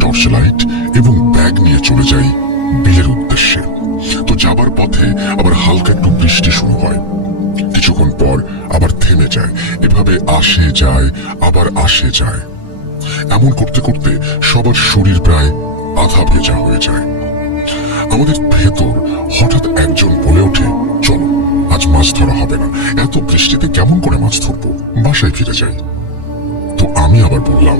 টর্চ লাইট এবং ব্যাগ নিয়ে চলে যাই বিলের উদ্দেশ্যে। তো যাবার পথে আবার হালকা একটু বৃষ্টি শুরু হয়, কিছুক্ষণ পর আবার থেমে যায়। এভাবে আসে যায় আবার আসে যায়। এমন করতে করতে সবার শরীর প্রায় আধা ভেজা হয়ে যায়। আমাদের ভেতর হঠাৎ একজন বলে ওঠে, চলো আজ মাছ ধরা হবে না, এত বৃষ্টিতে কেমন করে মাছ ধরবো, বাসায় ফিরে যাই। তো আমি আবার বললাম,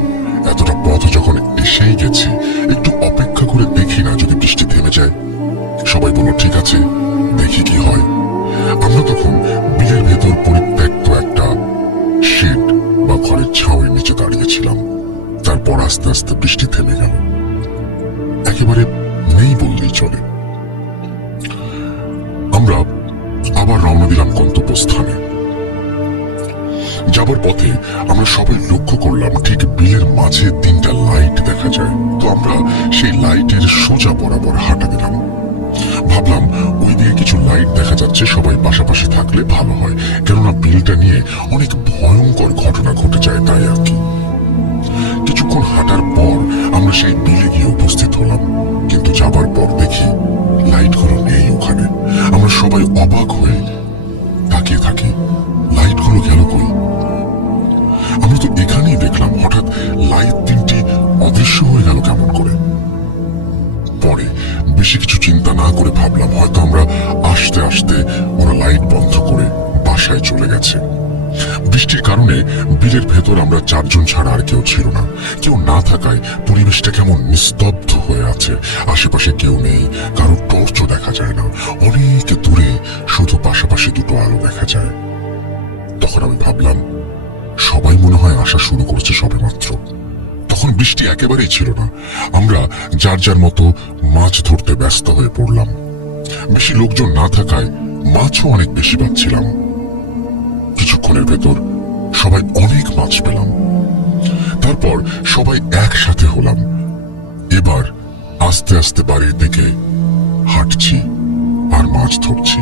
এতটা পথ যখন এসেই গেছি একটু অপেক্ষা করে দেখি না, যদি বৃষ্টি থেমে যায়। সবাই বলল ঠিক আছে, দেখি কি হয়। আমরা তখন বিলের ভেতর পরিত্যক্ত একটা শেড বা ঘরের ছাউনির নিচে দাঁড়িয়েছিলাম। তারপর আস্তে আস্তে বৃষ্টি থেমে গেল, একেবারে নেই বললেই চলে। আমরা আবার রওনা দিলাম গন্তব্যস্থানে। যাবার পথে আমরা সবাই লক্ষ্য করলাম ঠিক বিলের মাঝে 3টা লাইট দেখা যায়। তো আমরা সেই লাইটের সোজা বরাবর হাঁটা দিলাম। ভাবলাম ওই দিকে কিছু লাইট দেখা যাচ্ছে, সবাই পাশাপাশি থাকলে ভালো হয়, কেননা বিলটা নিয়ে অনেক ভয়ঙ্কর ঘটনা ঘটে যায়, তাই আর কি। কিছুক্ষণ হাঁটার পর আমরা সেই বিলে গিয়ে উপস্থিত হলাম, কিন্তু যাবার পর দেখি লাইটগুলো নেই ওখানে। আমরা সবাই অবাক হয়ে তাকিয়ে থাকি, লাইটগুলো গেল কই? আমরা তো এখানেই দেখলাম, হঠাৎ লাইট 3টি অদৃশ্য হয়ে গেল কেমন করে? পরে বেশি কিছু চিন্তা না করে ভাবলাম হয়তো আমরা আসতে আসতে ওরা লাইট বন্ধ করে বাসায় চলে গেছে। বৃষ্টির কারণে বিলের ভেতর আমরা 4 জন ছাড়া আর কেউ ছিল না। কেউ না থাকায় পরিবেশটা কেমন নিস্তব্ধ হয়ে আছে। আশেপাশে কেউ নেই, কারো টর্চও দেখা যায় না। অনেক দূরে শুধু পাশাপাশি 2টো আলো দেখা যায়। তখন আমি ভাবলাম সবাই মনে হয় আসা শুরু করছে সবেমাত্র। তখন বৃষ্টি একেবারেই ছিল না। আমরা যার যার মতো মাছ ধরতে ব্যস্ত হয়ে পড়লাম। বেশি লোকজন না থাকায় মাছও অনেক বেশি পাচ্ছিলাম। কিছুক্ষণের ভেতর সবাই অনেক মাছ পেলাম। তারপর সবাই একসাথে হলাম। এবার আস্তে আস্তে বাড়ির দিকে হাঁটছি আর মাছ ধরছি।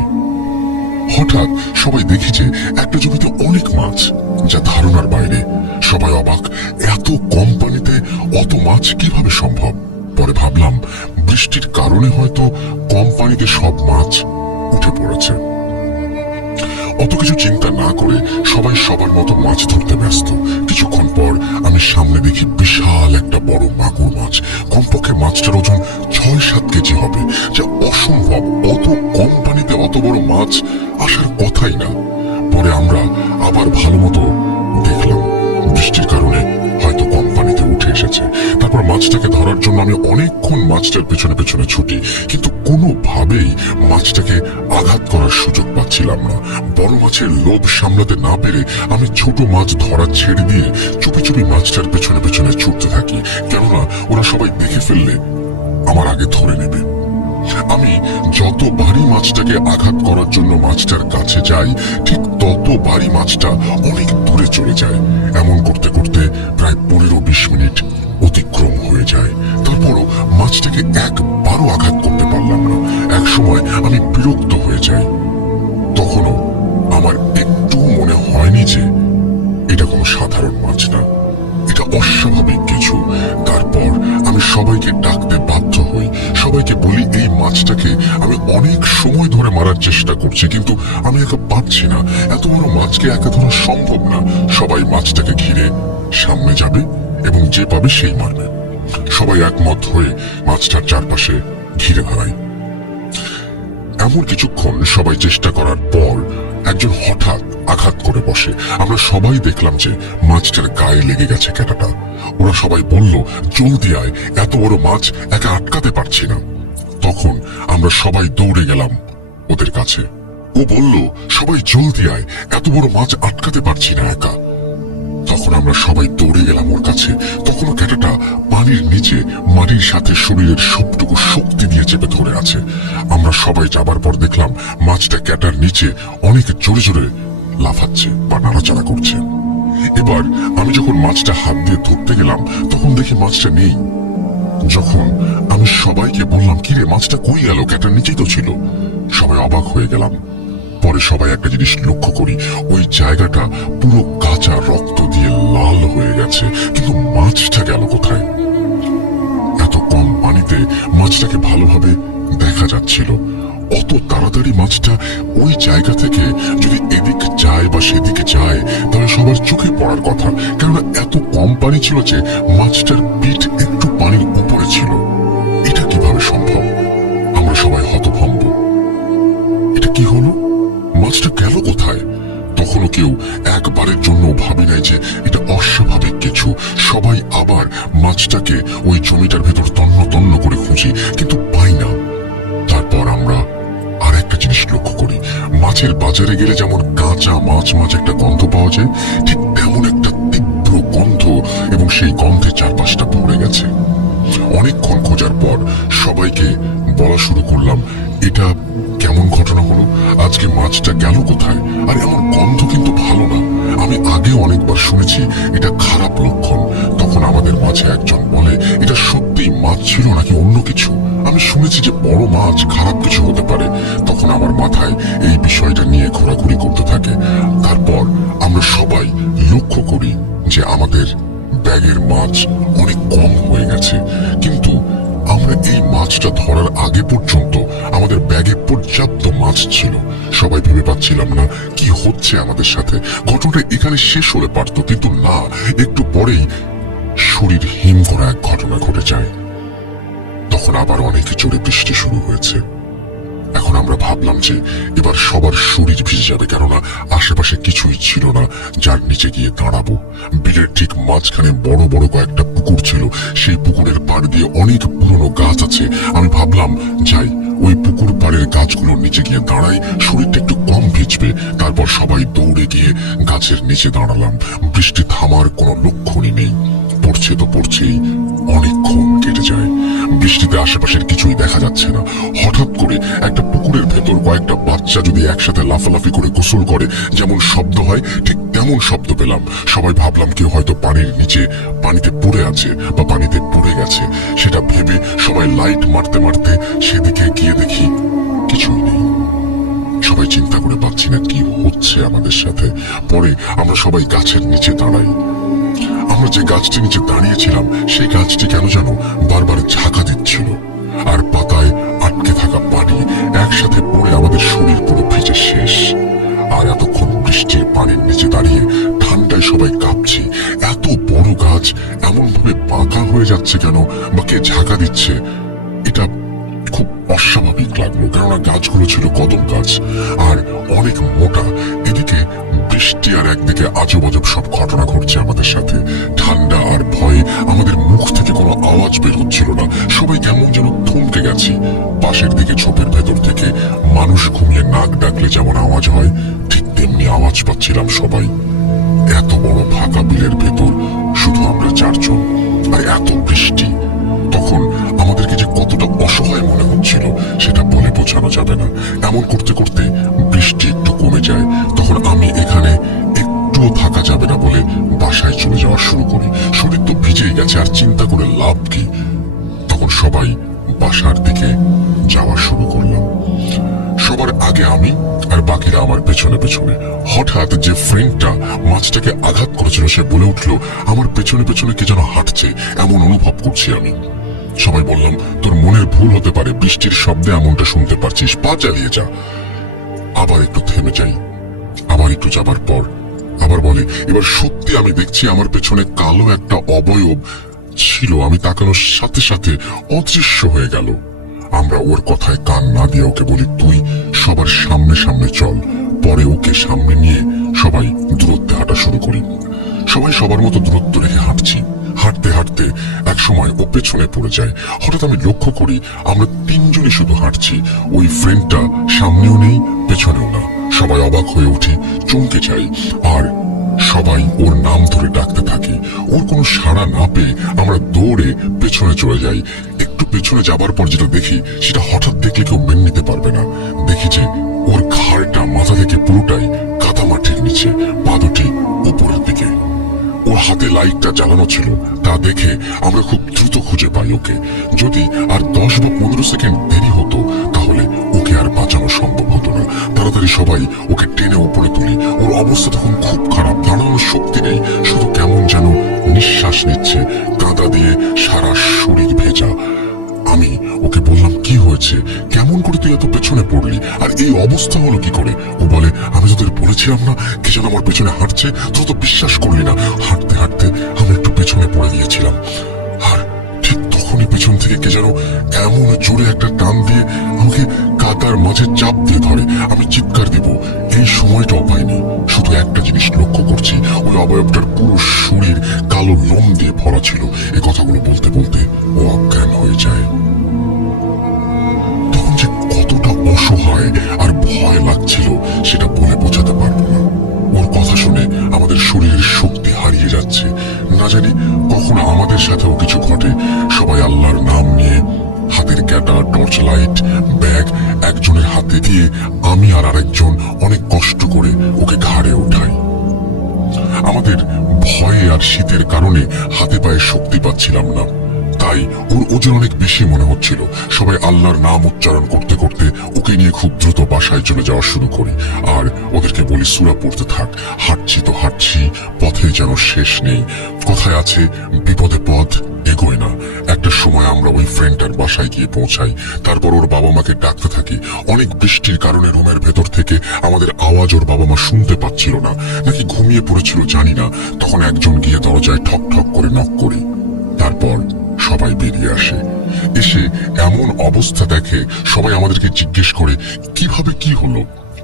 হঠাৎ সবাই দেখি যে একটা জমিতে অনেক মাছ, যা ধারণার বাইরে। সবাই অবাক, এত কম পানিতে অত মাছ কিভাবে সম্ভব। পরে ভাবলাম বৃষ্টির কারণে হয়তো কম পানিতে সব মাছ উঠে পড়েছে। অত কিছু চিন্তা না করে সবাই সবার মতো মাছ ধরতে ব্যস্ত। কিছুক্ষণ পর আমি সামনে দেখি বিশাল একটা বড় মাগুর মাছ। কমপক্ষে মাছটার ওজন 6-7 কেজি হবে, যা অসম্ভব। অত কম পানিতে অত বড় মাছ আসার কথাই না। পরে আমরা আবার ভালো মতো দেখলাম বৃষ্টির কারণে হয়তো কম পানিতে উঠে এসেছে। তারপর মাছটাকে ধরার জন্য আমি অনেকক্ষণ মাছটার পেছনে পেছনে ছুটি, কিন্তু কোনোভাবেই মাছটাকে আঘাত করার সুযোগ পাচ্ছিলাম না। বড় মাছের লোভ সামলাতে না পেরে আমি ছোট মাছ ধরা ছেড়ে দিয়ে চুপি চুপি মাছটার পেছনে পেছনে ছুটতে থাকি, কেননা ওরা সবাই দেখে ফেললে আমার আগে ধরে নেবে। আমি যতবারই মাছটাকে আঘাত করার জন্য মাছটার কাছে যাই, ঠিক ততবারই মাছটা অনেক দূরে চলে যায়। এমন করতে করতে প্রায় 15-20 মিনিট অতিক্রম হয়ে যায়। তারপরও মাছটাকে একবারও আঘাত করতে পারলাম না। এক সময় আমি বিরক্ত হয়ে যাই। তখনও আমার একটু মনে হয়নি যে এটা কোনো সাধারণ মাছ না, এটা অস্বাভাবিক কিছু। তারপর আমি সবাইকে ডাকতে বাধ্য হই, সবাইকে বলি এই মাছটাকে আমি অনেক সময় ধরে মারার চেষ্টা করছি, কিন্তু আমি একা পারছি না। এত বড় মাছকে একা ধরা সম্ভব না। সবাই মাছটাকে ঘিরে সামনে যাবে এবং যে পাবে সেই মারবে। সবাই একমত হয়ে মাছটার চারপাশে ঘিরে দাঁড়ায়। এমন কিছুক্ষণ সবাই চেষ্টা করার পর একজন হঠাৎ আঘাত করে বসে। আমরা সবাই দেখলাম যে মাছটার গায়ে লেগে গেছে কাঁটাটা। ওরা সবাই বলল, জলদি আয়, এত বড় মাছ একা আটকাতে পারছি না। তখন আমরা সবাই দৌড়ে গেলাম ওদের কাছে। ও বলল, সবাই জলদি আয়, এত বড় মাছ আটকাতে পারছি না একা। তখন আমরা সবাই দৌড়ে গেলাম ওর কাছে। তখনও ক্যাটাটা পানির নিচে মাটির সাথে শরীরের সবটুকু শক্তি দিয়ে চেপে ধরে আছে। আমরা সবাই যাবার পর দেখলাম মাছটা ক্যাটার নিচে অনেক জোরে জোরে লাফাচ্ছে বা নাড়াচাড়া করছে। এবার আমি যখন মাছটা হাত দিয়ে ধরতে গেলাম, তখন দেখি মাছটা নেই। যখন আমি সবাইকে বললাম, কিরে মাছটা কই গেল, ক্যাটার নিচেই তো ছিল, সবাই অবাক হয়ে গেলাম। পরে সবাই একটা জিনিস লক্ষ্য করি, ওই জায়গাটা পুরো কাঁচা রক্ত দিয়ে লাল হয়ে গেছে, কিন্তু মাছটা গেল কোথায়? এত কম পানিতে মাছটাকে ভালোভাবে দেখা যাচ্ছিল। অত তাড়াতাড়ি মাছটা ওই জায়গা থেকে যদি এদিক যায় বা সেদিকে যায়, তাহলে সবার চোখে পড়ার কথা, কেননা এত কম পানি ছিল যে মাছটার পিঠ একটু পানির উপরে ছিল। এটা কিভাবে সম্ভব? আমরা সবাই হতভম্ব। এটা কি হলো? মাছটা গেল কোথায়? তখনও কেউ একবারের জন্য ভাবি নাই যে এটা অস্বাভাবিক কিছু। সবাই আবার মাছটাকে ওই জমিটার ভেতর তন্ন তন্ন করে খুঁজি, কিন্তু পাই না। তারপর আমরা আর একটা জিনিস লক্ষ্য করি, মাছের বাজারে গেলে যেমন কাঁচা মাছ মাছ একটা গন্ধ পাওয়া যায়, ঠিক তেমন একটা তীব্র গন্ধ, এবং সেই গন্ধে চারপাশটা ভরে গেছে। অনেকক্ষণ খোঁজার পর সবাইকে বলা শুরু করলাম, এটা কেমন ঘটনা হলো? আজকে মাছটা গেল কোথায়? আর এমন গন্ধ কিন্তু ভালো না। আমি আগে অনেকবার শুনেছি এটা খারাপ লক্ষণ। তখন আমাদের মাঝে একজন বলে, এটা সত্যিই মাছ ছিল নাকি অন্য কিছু? আমি শুনেছি যে বড় মাছ খারাপ কিছু হতে পারে। তখন আমার মাথায় এই বিষয়টা নিয়ে ঘোরাঘুরি করতে থাকে। তারপর আমরা সবাই লক্ষ্য করি যে আমাদের ব্যাগের মাছ অনেক কম হয়ে গেছে, কিন্তু আমরা এই মাছটা ধরার আগে পর্যন্ত আমাদের ব্যাগে পর্যাপ্ত মাছ ছিল। সবাই ভেবে পাচ্ছিলাম না কি হচ্ছে আমাদের সাথে। ঘটনাটা এখানে শেষ হলে পারত, কিন্তু না, একটু পরেই শরীর হিম করা এক ঘটনা ঘটে যায়। তখন আবার অনেক জোরে বৃষ্টি শুরু হয়েছে। এখন আমরা ভাবলাম যে এবার সবার শরীর ভিজে যাবে, কেননা আশেপাশে কিছুই ছিল না যার নিচে গিয়ে দাঁড়াবো। বিলের ঠিক মাঝখানে বড় বড় কয়েকটা পুকুর ছিল। সেই পুকুরের পাড় দিয়ে অনেক পুরনো গাছ আছে। আমি ভাবলাম যাই, ওই পুকুর পাড়ের গাছগুলোর নিচে গিয়ে দাঁড়াই, শরীরটা একটু কম ভিজবে। তারপর সবাই দৌড়ে গিয়ে গাছের নিচে দাঁড়ালাম। বৃষ্টি থামার কোনো লক্ষণই নেই, পড়ছে তো পড়ছেই, অনেকক্ষণ কেটে যায়। বৃষ্টিতে আশেপাশের কিছুই দেখা যাচ্ছে না। হঠাৎ করে একটা পুকুরের ভেতর কয়েকটা বাচ্চা যদি একসাথে লাফালাফি করে গোসল করে যেমন শব্দ হয়, ঠিক তেমন শব্দ পেলাম। সবাই ভাবলাম কেউ হয়তো পানির নিচে পানিতে পড়ে আছে বা পানিতে পড়ে গেছে। সেটা ভেবে সবাই লাইট মারতে মারতে সেদিকে গিয়ে দেখি কিছুই নেই। সবাই চিন্তা করে পাচ্ছি না কি হচ্ছে আমাদের সাথে। পরে আমরা সবাই গাছের নিচে দাঁড়াই। আমরা যে গাছটির নিচে দাঁড়িয়েছিলাম সেই গাছটি কেন যেন বারবার ঝাঁকা দিচ্ছিল, আর পাতায় আটকে থাকা পানি একসাথে পড়ে আমাদের শরীর পুরো ভিজে শেষ। আর এতক্ষণ বৃষ্টির পানির নিচে দাঁড়িয়ে ঠান্ডায় সবাই কাঁপছি। এত বড় গাছ এমন ভাবে বাঁকা হয়ে যাচ্ছে কেন, বা কে ঝাঁকা দিচ্ছে, এটা খুব অস্বাভাবিক লাগলো। কেননা গাছগুলো ছিল কদম গাছ আর অনেক মোটা। এদিকে বৃষ্টি আর একদিকে আজব আজব সব ঘটনা ঘটছে আমাদের সাথে। ঠান্ডা আর ভয়ে আমাদের মুখ থেকে কোনো আওয়াজ বের হচ্ছিল না। সবাই কেমন যেন থমকে গেছি। পাশের দিকে ঝোপের ভেতর থেকে মানুষ ঘুমিয়ে নাক ডাকলে যেমন আওয়াজ হয়, ঠিক তেমনি আওয়াজ পাচ্ছিলাম সবাই। এত বড় ফাঁকা বিলের ভেতর শুধু আমরা চারজন, আর এত বৃষ্টি। তখন আমাদেরকে যে কতটা অসহায় মনে হচ্ছিল সেটা বলে বোঝানো যাবে না। এমন করতে করতে বৃষ্টি একটু কমে যায়। তখন আমি এখানে একটুও থাকা যাবে না বলে বাসায় চলে যাওয়া শুরু করি। শরীর তো ভিজেই গেছে, আর চিন্তা করে লাভ কি। তখন সবাই বাসার দিকে যাওয়া শুরু করলাম। সবার আগে আমি, আর বাকিরা আমার পেছনে পেছনে। হঠাৎ যে ফ্রেন্ডটা মাছটাকে আঘাত করেছিল সে বলে উঠলো, আমার পেছনে পেছনে কে যেন হাঁটছে, এমন অনুভব করছি আমি। সবাই বললাম, তোর মনের ভুল হতে পারে, বৃষ্টির শব্দে এমনটা শুনতে পারছিস, পা চালিয়ে যা। আবার একটু থেমে যাই। আবার একটু যাবার পর আবার বলে, এবার সত্যি আমি দেখছি আমার পেছনে কালো একটা অবয়ব ছিল। আমি তাকানোর সাথে সাথে অদৃশ্য হয়ে গেল। আমরা ওর কথায় কান না দিয়ে ওকে বলি, তুই সবার সামনে সামনে চল। পরে ওকে সামনে নিয়ে সবাই দূরত্বে হাঁটা শুরু করি। সবাই সবার মতো দূরত্ব রেখে হাঁটছি। হাঁটতে হাঁটতে এক সময় ও পেছনে পড়ে যায়। হঠাৎ আমি লক্ষ্য করি আমরা তিনজনই শুধু হাঁটছি। ওই ফ্রেন্ডটা সামনেও নেই, পেছনেও না। সবাই অবাক হয়ে উঠি, চমকে যাই, আর সবাই ওর নাম ধরে ডাকতে থাকি। ওর কোনো সাড়া না পেয়ে আমরা দৌড়ে পেছনে চলে যাই। একটু পেছনে যাবার পর যেটা দেখি, সেটা হঠাৎ দেখলে কেউ মেনে নিতে পারবে না। দেখি যে ওর ঘাড়টা মাথা থেকে পুরোটাই কাদা মাটির নিচে, পা দুটি উপরের দিকে। ওর হাতে লাইটটা জ্বালানো ছিল, তা দেখে আমরা খুব দ্রুত খুঁজে পাই ওকে। যদি আর 10 বা 15 সেকেন্ড দেরি হতো তাহলে ওকে আর বাঁচানো সম্ভব হতো না। তাড়াতাড়ি সবাই ওকে টেনে উপরে তুলি। ওর অবস্থা তখন খুব খারাপ, দাঁড়ানোর শক্তি নেই, শুধু কেমন যেন নিঃশ্বাস নিচ্ছে, কাদা দিয়ে সারা শরীর ভেজা। আমি ওকে বললাম, কি হয়েছে, কেমন করে তুই এত পেছনে পড়লি, আর এই অবস্থা হলো কি করে? ও বলে, আমি তোদের বলেছিলাম না কি যেন আমার পেছনে হাঁটছে, তুই তো বিশ্বাস করলি না। হাঁটতে হাঁটতে আমি একটু পেছনে পড়ে গিয়েছিলাম, আর ঠিক তখনই পেছন থেকে কে যেন এমন জোরে একটা টান দিয়ে আমাকে কাদার মাঝে চাপ দিয়ে ধরে। আমি চিৎকার দেব, এই সময়টাও পাইনি। শুধু একটা জিনিস লক্ষ্য করছি, ওই অবয়বটার পুরো শরীর কালো লোম দিয়ে ভরা ছিল। এই কথাগুলো বলতে বলতে ও অজ্ঞান হয়ে যায়। তখন যে কতটা অসহায় আর ভয় লাগছিল সেটা বলে বোঝাতে পারবো না। ওর কথা শুনে আমাদের শরীরের শক্তি হারিয়ে যাচ্ছে। না জানি কখন আমাদের সাথেও কিছু ঘটে। সবাই আল্লাহর নাম নিয়ে হাতের ক্যাটা, টর্চ লাইট, ব্যাগ একজনের হাতে দিয়ে আমি আর আরেকজন অনেক কষ্ট করে ওকে ঘাড়ে উঠাই। আমাদের ভয়ে আর শীতের কারণে হাতে পায়ে শক্তি পাচ্ছিলাম না, তাই ওর ওজন অনেক বেশি মনে হচ্ছিল। সবাই আল্লাহর নাম উচ্চারণ করতে করতে ওকে নিয়ে খুব দ্রুত বাসায় চলে যাওয়া শুরু করি, আর ওদেরকে বলি সূরা পড়তে থাক। হাঁটছি তো হাঁটছি, পথে যেন শেষ নেই। কথায় আছে, বিপদে পথ এগোয় না। একটা সময় আমরা ওই ফ্রেন্ডটার বাসায় গিয়ে পৌঁছাই। তারপর ওর বাবা মাকে ডাকতে থাকি। অনেক বৃষ্টির কারণে রুমের ভেতর থেকে আমাদের আওয়াজ ওর বাবা মা শুনতে পাচ্ছিল না, নাকি ঘুমিয়ে পড়েছিল জানি না। তখন একজন গিয়ে দরজায় ঠক ঠক করে নক করি। তারপর সবাই বেরিয়ে আসে। এসে এমন অবস্থা দেখে সবাই আমাদেরকে জিজ্ঞেস করে, কিভাবে কি হলো।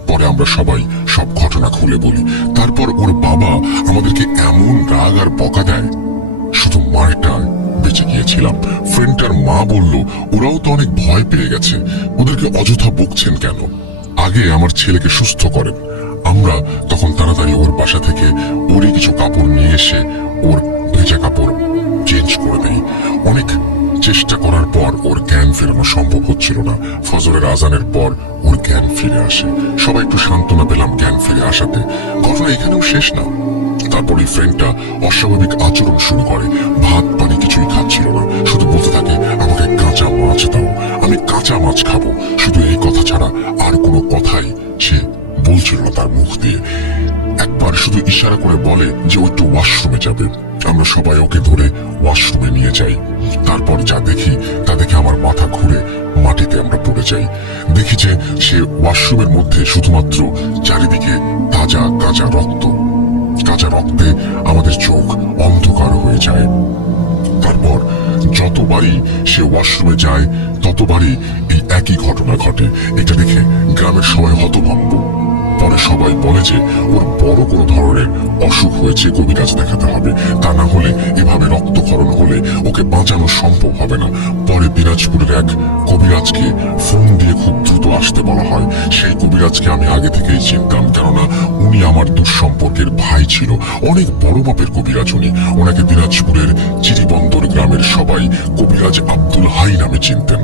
পরে আমরা সবাই সব ঘটনা খুলে বলি। তারপর ওর বাবা আমাদেরকে এমন রাগ আর বকা দেয়, শুধু মারটা বেঁচে গিয়েছিলাম। ফ্রেন্ডটার মা বলল, ওরাও তো অনেক ভয় পেয়ে গেছে, ওদেরকে অযথা বকছেন কেন, আগে আমার ছেলেকে সুস্থ করেন। আমরা তখন তাড়াতাড়ি ওর বাসা থেকে ওরই কিছু কাপড় নিয়ে এসে ওর ভেজা কাপড় চেঞ্জ করে দেই। অনেক চেষ্টা করার পর ওর জ্ঞান ফেরানো সম্ভব হচ্ছিল না। ফজরের আজানের পর ওর জ্ঞান ফিরে আসে। সবাই একটু সান্ত্বনা পেলাম জ্ঞান ফিরে আসাতে। ঘটনা এখানেও শেষ না। তারপর এই ফ্রেন্ডটা অস্বাভাবিক আচরণ শুরু করে। ভাত পানি কিছুই খাচ্ছিল না, শুধু বলতে থাকে, আমাকে কাঁচা মাছ দাও, আমি কাঁচা মাছ খাবো। শুধু এই কথা ছাড়া আর কোনো কথাই সে যাবে। আমরা সবাই ওকে ধরে ওয়াশরুমে নিয়ে যাই। তারপর যা দেখি তা দেখে আমার মাথা ঘুরে মাটিতে আমরা পড়ে যাই। দেখি যে সে ওয়াশরুমের মধ্যে শুধুমাত্র চারিদিকে তাজা তাজা রক্ত। তাজা রক্তে আমাদের চোখ অন্ধকার হয়ে যায়। তারপর যতবারই সে ওয়াশরুমে যায় ততবারই এই একই ঘটনা ঘটে। এটা দেখে গ্রামের সবাই হতভম্ব। পরে সবাই বলে যে ওর বড় কোনো ধরনের অসুখ হয়েছে, কবিরাজ দেখাতে হবে, তা না হলে এভাবে রক্তক্ষরণ হলে ওকে বাঁচানো সম্ভব হবে না। পরে দিনাজপুরের এক কবিরাজকে ফোন দিয়ে খুব দ্রুত আসতে বলা হয়। সেই কবিরাজকে আমি আগে থেকেই চিনতাম, কেননা উনি আমার দুঃসম্পর্কের ভাই ছিল। অনেক বড় মাপের কবিরাজ উনি। ওনাকে দিনাজপুরের চিরিবন্দর গ্রামের সবাই কবিরাজ আব্দুল হাই নামে চিনতেন।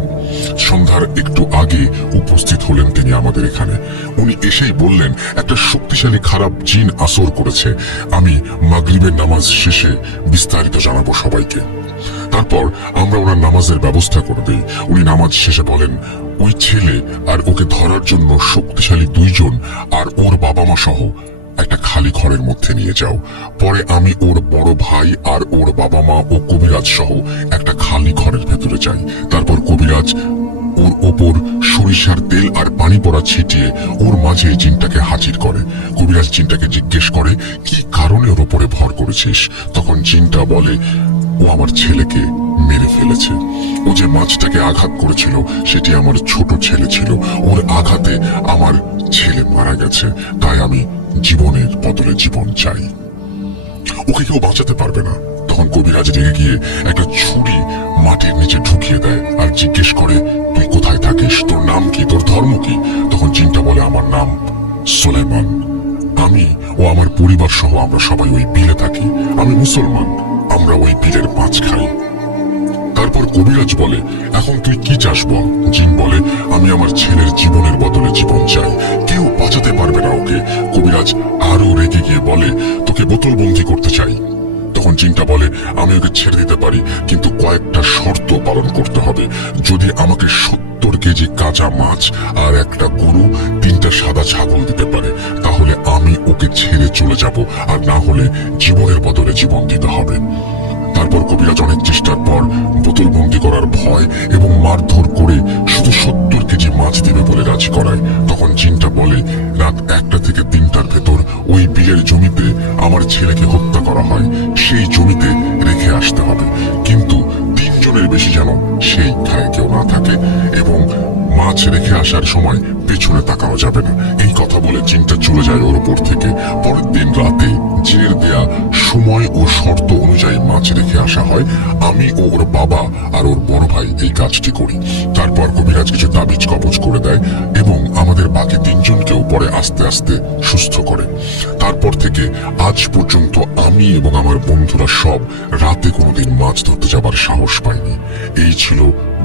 সন্ধ্যার একটু আগে উপস্থিত হলেন তিনি আমাদের এখানে। উনি এসেই বললেন একটা শক্তিশালী খারাপ জিন আসর করেছে। আমি মাগরিবের নামাজ শেষে বিস্তারিত জানাবো সবাইকে। তারপর আমরা ওনার নামাজের ব্যবস্থা করে দিই। উনি নামাজ শেষে বলেন ওই ছেলে আর ওকে ধরার জন্য শক্তিশালী দুইজন আর ওর বাবা মা সহ একটা খালি ঘরের মধ্যে নিয়ে যাও। পরে আমি ওর বড় ভাই আর ওর বাবা মা ও কবিরাজ সহ একটা খালি ঘরের ভেতরে যাই। তারপর কবিরাজ ওর ওপর সরিষার তেল আর পানি পড়া ছিটিয়ে ওর মাঝে জিনটাকে হাজির করে। কবিরাজ জিনটাকে জিজ্ঞেস করে কি কারণে ওর ওপরে ভর করেছিস। তখন জিনটা বলে ও আমার ছেলেকে মেরে ফেলেছে। ও যে মাছটাকে আঘাত করেছিল সেটি আমার ছোট ছেলে ছিল। ওর আঘাতে আমার ছেলে মারা গেছে, তাই আমি জীবনের বদলে জীবন চাই। ওকে কেউ বাঁচাতে পারবে না। তখন কবিরাজ রেগে গিয়ে একটা ছুরি মাটির নিচে ঢুকিয়ে দেয় আর জিজ্ঞেস করে তুই কোথায় থাকিস, তোর নাম কি, তোর ধর্ম কি। তখন জিনটা বলে আমার নাম সুলাইমান। আমি ও আমার পরিবার সহ আমরা সবাই ওই বিলে থাকি। আমি মুসলমান, আমরা ওই বিলের মাছ খাই। তারপর কবিরাজ বলে এখন তুই কি চাস বল। জিন বলে আমি আমার ছেলের জীবনের বদলে জীবন চাই, কেউ বাঁচাতে পারবে না ওকে। কবিরাজ আরো রেগে গিয়ে বলে তোকে বোতলবন্দি করতে চাই। তখন জিনটা বলে আমি ওকে ছেড়ে দিতে পারি, কিন্তু কয়েকটা শর্ত পালন করতে হবে। যদি আমাকে 70 কেজি কাঁচা মাছ আর একটা গরু, 3টা সাদা ছাগল দিতে পারে, তাহলে আমি ওকে ছেড়ে চলে যাব, আর না হলে জীবনের বদলে জীবন দিতে হবে। তারপর কবিরাজ অনেক চেষ্টার পর বোতলবন্দি করার ভয় এবং মারধর করে শুধু 70 কেজি মাছ দেবে বলে রাজি করায়। তখন জিনটা বলে রাত 1টা থেকে 3টার ভেতর ওই বিলের জমিতে আমার ছেলেকে হত্যা করা হয়, সেই জমিতে রেখে আসতে হবে, কিন্তু 3 জনের বেশি যেন সেই খায় কেউ না থাকে, এবং মাছ রেখে আসার সময় পেছনে তাকানো যাবে না। এই কথা বলে জিনটা চলে যায় ওর উপর থেকে। পরের দিন রাতে জিনের দেয়া সময় ও শর্ত অনুযায়ী মাছ রেখে আসা হয়। আমি ও ওর বাবা আর ওর বড় ভাই এই কাজটি করি। তারপর কবিরাজ কিছু তাবিজ কবজ করে দেয় এবং আমাদের বাকি 3 জনকেও পরে আস্তে আস্তে সুস্থ করে। তারপর থেকে আজ পর্যন্ত আমি এবং আমার বন্ধুরা সব রাতে কোনোদিন মাছ ধরতে যাবার সাহস পাইনি। এই ছিল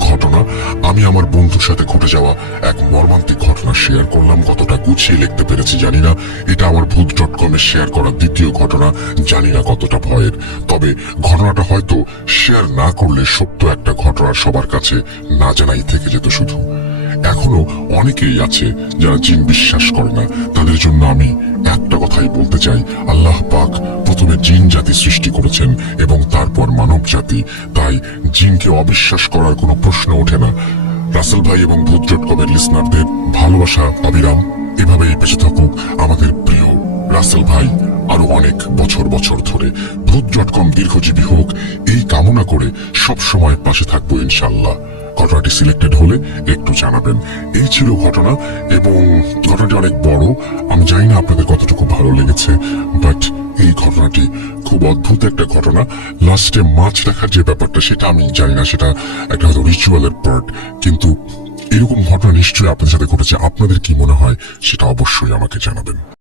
ঘটনা। আমি আমার বন্ধুর সাথে ঘটে যাওয়া এক মর্মান্তিক ঘটনা শেয়ার করলাম। কতটা গুছিয়ে লিখতে পেরেছি জানি না। এটা আমার ভূত.com এ শেয়ার করা দ্বিতীয় ঘটনা। জানি না কতটা ভয়ের, তবে ঘটনাটা হয়তো শেয়ার না করলে সত্য একটা ঘটনা সবার কাছে না জানাই থেকে যেত শুধু। এখনো অনেকেই আছে যারা জিন বিশ্বাস করে না। তাদের জন্য আমি একটা কথাই বলতে চাই, আল্লাহ পাক প্রথমে জিন জাতি সৃষ্টি করেছেন এবং তারপর মানব জাতি, তাই জিনকে অবিশ্বাস করার কোনো প্রশ্ন ওঠে না। রাসেল ভাই এবং ভূত.com এর লিসনারদের ভালোবাসা অবিরাম এভাবেই বেঁচে থাকুক আমাদের প্রিয় রাসেল ভাই আরো অনেক বছর বছর ধরে। ভূত.com দীর্ঘজীবী হোক এই কামনা করে সব সময় পাশে থাকবো ইনশাআল্লাহ। ঘটনাটি সিলেক্টেড হলে একটু জানাবেন। এই ছিল ঘটনা এবং ঘটনাটি অনেক বড়। আমি জানি না আপনাদের কতটুকু ভালো লেগেছে, বাট এই ঘটনাটি খুব অদ্ভুত একটা ঘটনা। লাস্টে মাছ রাখার যে ব্যাপারটা সেটা আমি জানি না, সেটা একটা হয়তো রিচুয়ালের পার্ট, কিন্তু এরকম ঘটনা নিশ্চয়ই আপনাদের সাথে ঘটেছে। আপনাদের কি মনে হয় সেটা অবশ্যই আমাকে জানাবেন।